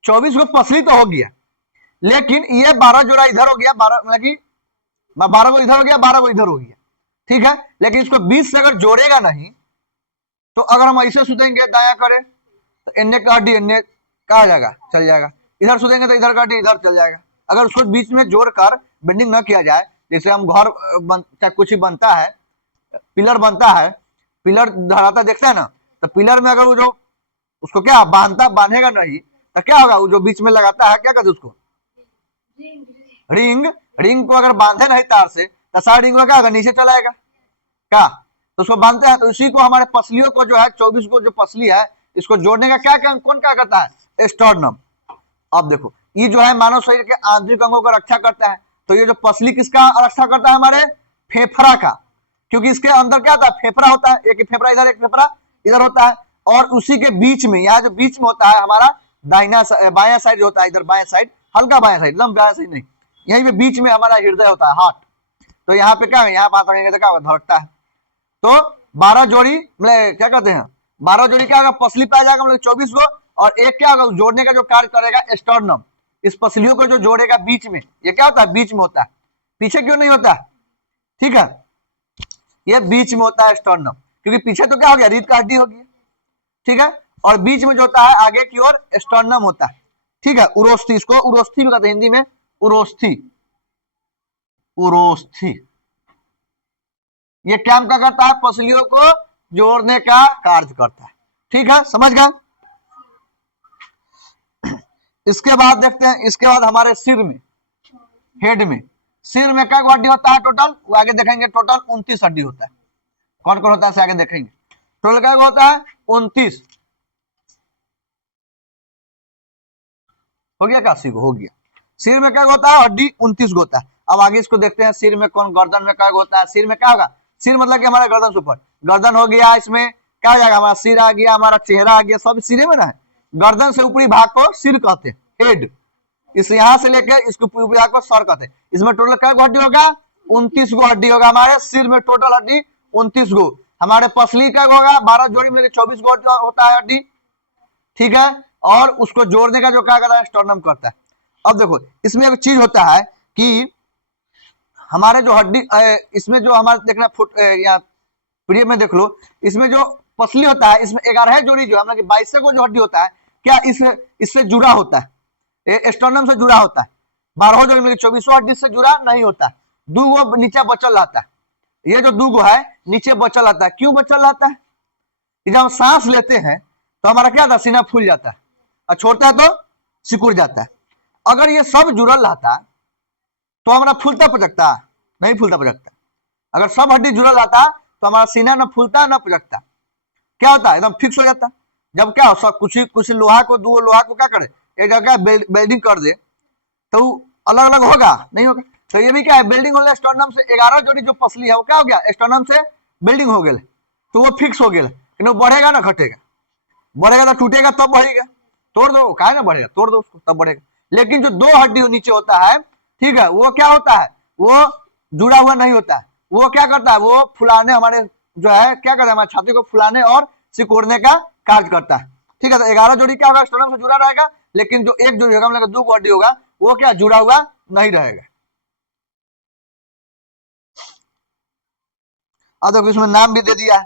24 गो पसली तो हो गया, लेकिन ये 12 जोड़ा इधर हो गया, 12 मतलब कि 12 को इधर हो गया, 12 को इधर हो गया, ठीक है। लेकिन इसको 20 से अगर जोड़ेगा नहीं, तो अगर हम ऐसे सुतेंगे दाया करें तो इन्ने का हड्डी इन्ने कहा जाएगा, चल जाएगा। इधर सुतेंगे तो इधर का हड्डी इधर चल जाएगा। अगर उसको बीच में जोड़कर बेंडिंग न किया जाए, जैसे हम घर चाहे कुछ ही बनता है, पिलर बनता है, पिलर धराता देखते हैं ना, तो पिलर में अगर वो जो उसको क्या बांधेगा नहीं, तो क्या होगा, वो जो बीच में लगाता है क्या कहते उसको, रिंग को अगर बांधे नहीं तार से, तो सारा रिंग क्या होगा, नीचे चलाएगा क्या, तो उसको बांधते हैं। तो इसी को हमारे पसलियों को जो है 24 को जो पसली है, इसको जोड़ने का कौन क्या करता है, स्टर्नम। अब देखो, ये जो है मानव शरीर के आंतरिक अंगों का रक्षा करता है। तो ये जो पसली किसका रक्षा करता है, हमारे फेफड़ा का, क्योंकि इसके अंदर क्या होता है, फेफड़ा होता है, एक फेफड़ा इधर, एक फेफड़ा इधर होता है। और उसी के बीच में, यहाँ जो बीच में होता है हमारा दाहिना बायां साइड होता है, इधर बायां साइड, हल्का बायां साइड, एकदम बायां साइड नहीं, यहीं पे बीच में हमारा हृदय होता है, हार्ट। तो यहाँ पे क्या है, यहाँ बात करेंगे तो क्या धड़कता है। तो 12 जोड़ी मतलब क्या कहते हैं, 12 जोड़ी क्या होगा, पसली पाया जाएगा, मतलब 24 को। और एक क्या होगा, जोड़ने का जो कार्य करेगा स्टर्नम, इस पसलियों को जो जोड़ेगा बीच में, ये क्या होता है, बीच में होता है, पीछे क्यों नहीं होता, ठीक है, ये बीच में होता है स्टर्नम, क्योंकि पीछे तो क्या हो गया, रीढ़ का हड्डी हो गया, ठीक है। और बीच में जो होता है आगे की ओर स्टर्नम होता है, ठीक है। उरोस्थी, इसको उरोस्थी भी कहते हैं हिंदी में, उरोस्थी, उरोस्थी। ये काम क्या करता है, पसलियों को जोड़ने का कार्य करता है, ठीक है, समझ गए। इसके बाद देखते हैं, इसके बाद हमारे सिर में, हेड में, सिर में क्या हड्डी होता है टोटल, वो आगे देखेंगे, टोटल 29 हड्डी होता है। कौन कौन होता है आगे देखेंगे। टोटल क्या होता है, 29 हो गया, क्या सिर हो गया। सिर में क्या होता है, हड्डी 29 होता है। अब आगे इसको देखते हैं, सिर में कौन, गर्दन में क्या होता है, सिर में क्या होगा, सिर मतलब कि हमारा गर्दन से ऊपर, गर्दन हो गया, इसमें क्या हो जाएगा, हमारा सिर आ गया, हमारा चेहरा आ गया, सब सिरे में ना है। गर्दन से ऊपरी भाग को सिर कहते हैं, हेड। इस यहां से लेकर इसको ऊपरी भाग को सर कहते हैं। इसमें टोटल क्या हड्डी होगा, 29 गो हड्डी होगा हमारे सिर में, टोटल हड्डी 29 गो। हमारे पसली का होगा 12 जोड़ी में 24 गो होता है हड्डी, ठीक है। और उसको जोड़ने का जो क्या करता है, स्टर्नम करता है। अब देखो, इसमें एक चीज होता है कि हमारे जो हड्डी, इसमें जो हमारे देखना फुट या प्रिय में देख लो, इसमें जो पसली होता है, इसमें 11 जोड़ी जो है, 22 को जो हड्डी होता है, क्या इससे जुड़ा होता है, स्टर्नम से जुड़ा होता है। 12 जोड़ी में 24 हड्डी से जुड़ा नहीं होता है, 2 गो नीचे बचल रहता है। ये जो 2 गो है नीचे बचल रहता है, क्यों बचल रहता है, जब हम सांस लेते हैं तो हमारा क्या था, सीना फूल जाता है, और छोड़ता है तो सिकुड़ जाता है। अगर ये सब जुड़ल रहता तो हमारा फूलता पचकता, नहीं फूलता पचकता। अगर सब हड्डी जुड़ल रहता तो हमारा सीना न फूलता न पचकता, क्या होता है, एकदम फिक्स हो जाता। जब क्या हो, कुछ लोहा को, 2 लोहा को क्या करे, एक जगह बेल्डिंग कर दे, तो अलग अलग होगा, नहीं होगा। तो ये भी क्या है, बिल्डिंग हो गया स्टर्नम से, 11 जोड़ी जो पसली है वो क्या हो गया, स्टर्नम से बिल्डिंग हो गया, तो वो फिक्स हो गया, लेकिन वो बढ़ेगा ना घटेगा, बढ़ेगा तो टूटेगा तब बढ़ेगा, तोड़ दो कहा ना बढ़ेगा, तोड़ दो उसको तब बढ़ेगा। लेकिन जो 2 हड्डी नीचे होता है, ठीक है, वो क्या होता है, वो जुड़ा हुआ नहीं होता है, वो क्या करता है, वो फुलाने, हमारे जो है क्या करता है, हमारे छाती को फुलाने और सिकोड़ने का कार्य करता है, ठीक है। तो 11 जोड़ी क्या होगा, स्टर्नम से जुड़ा रहेगा, लेकिन जो एक जोड़ी होगा, मतलब 2 हड्डी होगा, वो क्या जुड़ा हुआ नहीं रहेगा। अब देखो, इसमें नाम भी दे दिया है,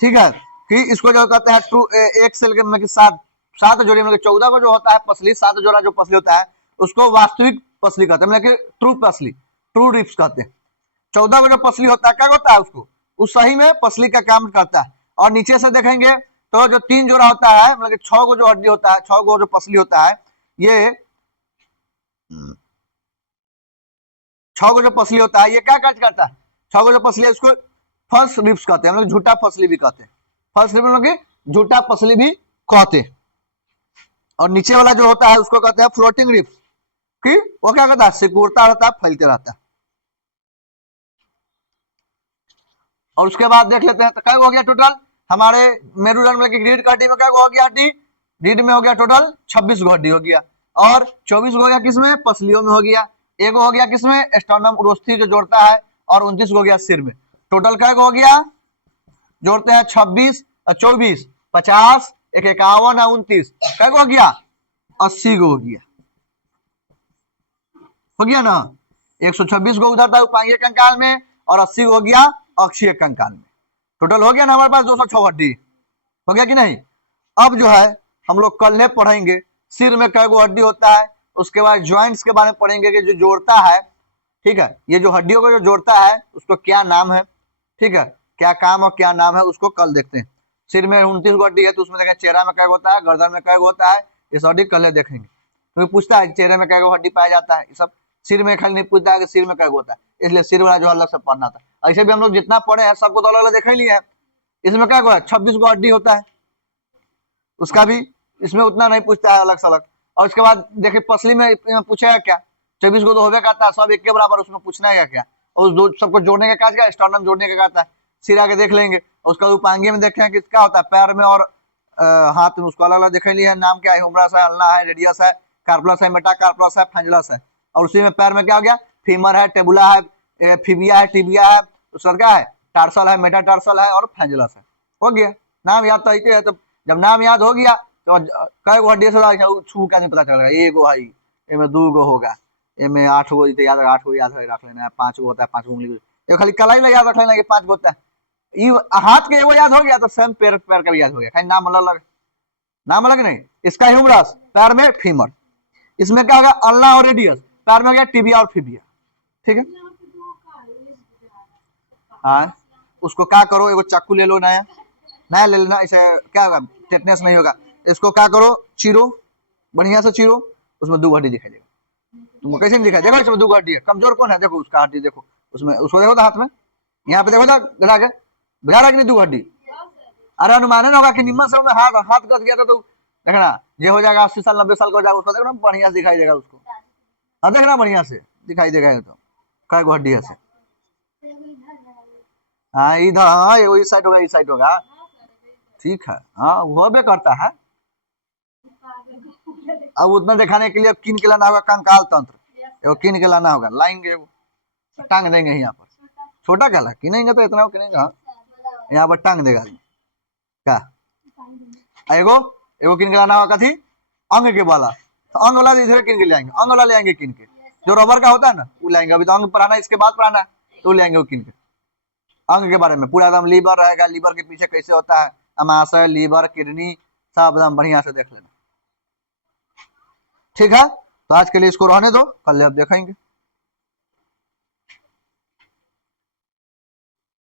ठीक है, कि इसको जो कहते हैं ट्रू, एक सेल के मतलब 7 जोड़ी में 14 को जो होता है पसली, 7 जोड़ा जो पसली होता है उसको वास्तविक पसली कहते हैं, मतलब कि ट्रू पसली, ट्रू रिप्स कहते हैं। 14 को जो पसली होता है क्या होता है, उसको उस सही में पसली का काम करता है। और नीचे से देखेंगे तो जो 3 जोड़ा होता है, मतलब 6 को जो हड्डी होता है, 6 को जो पसली होता है, ये 6 को जो पसली होता है, ये क्या कार्य करता है, 6 को जो पसली है उसको फर्स्ट रिप्स कहते हैं, मतलब झूठा पसली भी कहते हैं, फर्स्ट रिप्स मतलब झूठा पसली भी कहते हैं। और नीचे वाला जो होता है उसको कहते हैं फ्लोटिंग रिप्स, कि वो क्या करता है, सिकुड़ता रहता है, फैलते रहता है। और उसके बाद देख लेते हैं तो क्या हो गया टोटल हमारे मेरुदंड में, रीढ़ की हड्डी में क्या हो गया, हड्डी रीढ़ में हो गया टोटल 26 गो हड्डी हो गया, और 24 गो हो गया किसमें, पसलियों में हो गया, एक हो गया किसमें, स्टर्नम उरोस्थी जो जोड़ता है, और 29 हो गया सिर में। टोटल क्या हो गया, जोड़ते हैं 26 24 50 एक 51 29 क्या हो गया, 80 गो हो गया, हो गया ना। 126 गो उधर था उपांगीय कंकाल में, और 80 हो गया अक्षीय कंकाल में। टोटल हो गया ना हमारे पास 206 हड्डी, हो गया कि नहीं। अब जो है हम लोग कल पढ़ेंगे सिर में कै गो हड्डी होता है, उसके बाद ज्वाइंट्स के बारे में पढ़ेंगे कि जो जोड़ता है, ठीक है, ये जो हड्डियों को जो जोड़ता है उसको क्या नाम है, ठीक है, क्या काम और क्या नाम है उसको कल देखते हैं। सिर में 29 गो हड्डी है तो उसमें देखें चेहरा में कै गो होता है, गर्दन में कै गो होता है, ये सब हड्डी कल देखेंगे। तो पूछता है चेहरे में कै गो हड्डी पाया जाता है, ये सब सिर में खाली नहीं पूछता है कि सिर में कै गो होता है, इसलिए सिर वाला जो अलग से पढ़ना था। ऐसे भी हम लोग जितना पढ़े हैं सबको तो अलग अलग देख ही लिए हैं। इसमें क्या गो है, 26 गो हड्डी होता है, उसका भी इसमें उतना नहीं पूछता है, अलग से अलग। और उसके बाद देखिए पसली में पूछेगा क्या, 24 को तो होवे करता है, सब एक के बराबर, उसमें पूछना है क्या, और उस दो सबको जोड़ने का काज क्या, स्टर्नम जोड़ने का कहता है। सिर आगे देख लेंगे, उसका उपांगी में देखें कि क्या होता है, पैर में और हाथ में, उसको अलग अलग देख लिया, नाम क्या है, हुमरस है, अल्ना है, रेडियस है, कार्पलस है, मेटाकार्पलस है, फ्रेंजुलस है। और उसी में पैर में क्या हो गया, फीमर है, टेबुला है, फिबिया है, टिबिया है, उसका क्या है, टार्सल है, मेटाटार्सल है, और फ्रेंजुलस है। हो गया, नाम याद तो है, तो जब नाम याद हो गया तो कई गो हड्डी से छू का नहीं पता चल रहा, एगो है, इनमें 2 गो होगा, इनमें 8 गो याद, 8 गो याद रख लेना है, 5 गो होता है, 5 गो उंगली, ये खाली कलाई में याद रख लेना, 5 गो होता है। ये हाथ के एगो याद हो गया तो स्वयं पैर पैर का भी याद हो गया, नाम अलग अलग, नाम अलग नहीं। इसका ह्यूमरस, पैर में फीमर, इसमें क्या होगा, अल्ना और रेडियस, पैर में हो गया टिबिया और फिबिया, ठीक है। हाँ, उसको क्या करो, एगो चाकू ले लो, नया नया ले लेना, इसे क्या होगा, टेटनेस नहीं होगा। इसको क्या करो, चीरो, बढ़िया से चीरो, उसमें 2 हड्डी दिखाई देगा, तुमको कैसे नहीं दिखाई देगा, इसमें 2 हड्डी है, कमजोर कौन है, देखो उसका हड्डी देखो, उसमें उसको देखो तो हाथ में, यहाँ पे देखो था गला के, बुझा रहा कि नहीं 2 हड्डी। अरे अनुमान है ना होगा कि निम्न समय में हाथ हाथ कस गया था तो देखना ये हो जाएगा 80 साल 90 साल का हो जाएगा, उसको देखना बढ़िया से दिखाई देगा उसको, हाँ देखना बढ़िया से दिखाई देगा, ये तो कै गो हड्डी है से, हाँ इधर, हाँ ये इस साइड होगा, इस साइड होगा, ठीक है, हाँ वो भी करता है। अब उतना दिखाने के लिए किन के लाना होगा, कंकाल तंत्र, किन के लाना होगा, लाएंगे टांग देंगे यहाँ पर, छोटा क्या किनेंगे तो इतना किनेगा, यहाँ पर टांग देगा क्या, एगो एगो किन के लाना होगा, कथी, अंग के वाला, तो अंग वाला इधर किन के ले आएंगे, अंग वाला ले आएंगे किन के, जो रबर का होता है ना वो लाएंगे, अभी तो अंग पढ़ाना इसके बाद पढ़ाना है, तो ले किन के, अंग के बारे में पूरा एकदम, लीवर रहेगा, लीवर के पीछे कैसे होता है, अमाशय, लीवर, किडनी, सब एकदम बढ़िया से देख लेना, ठीक है। तो आज के लिए इसको रहने दो, कल अब देखेंगे।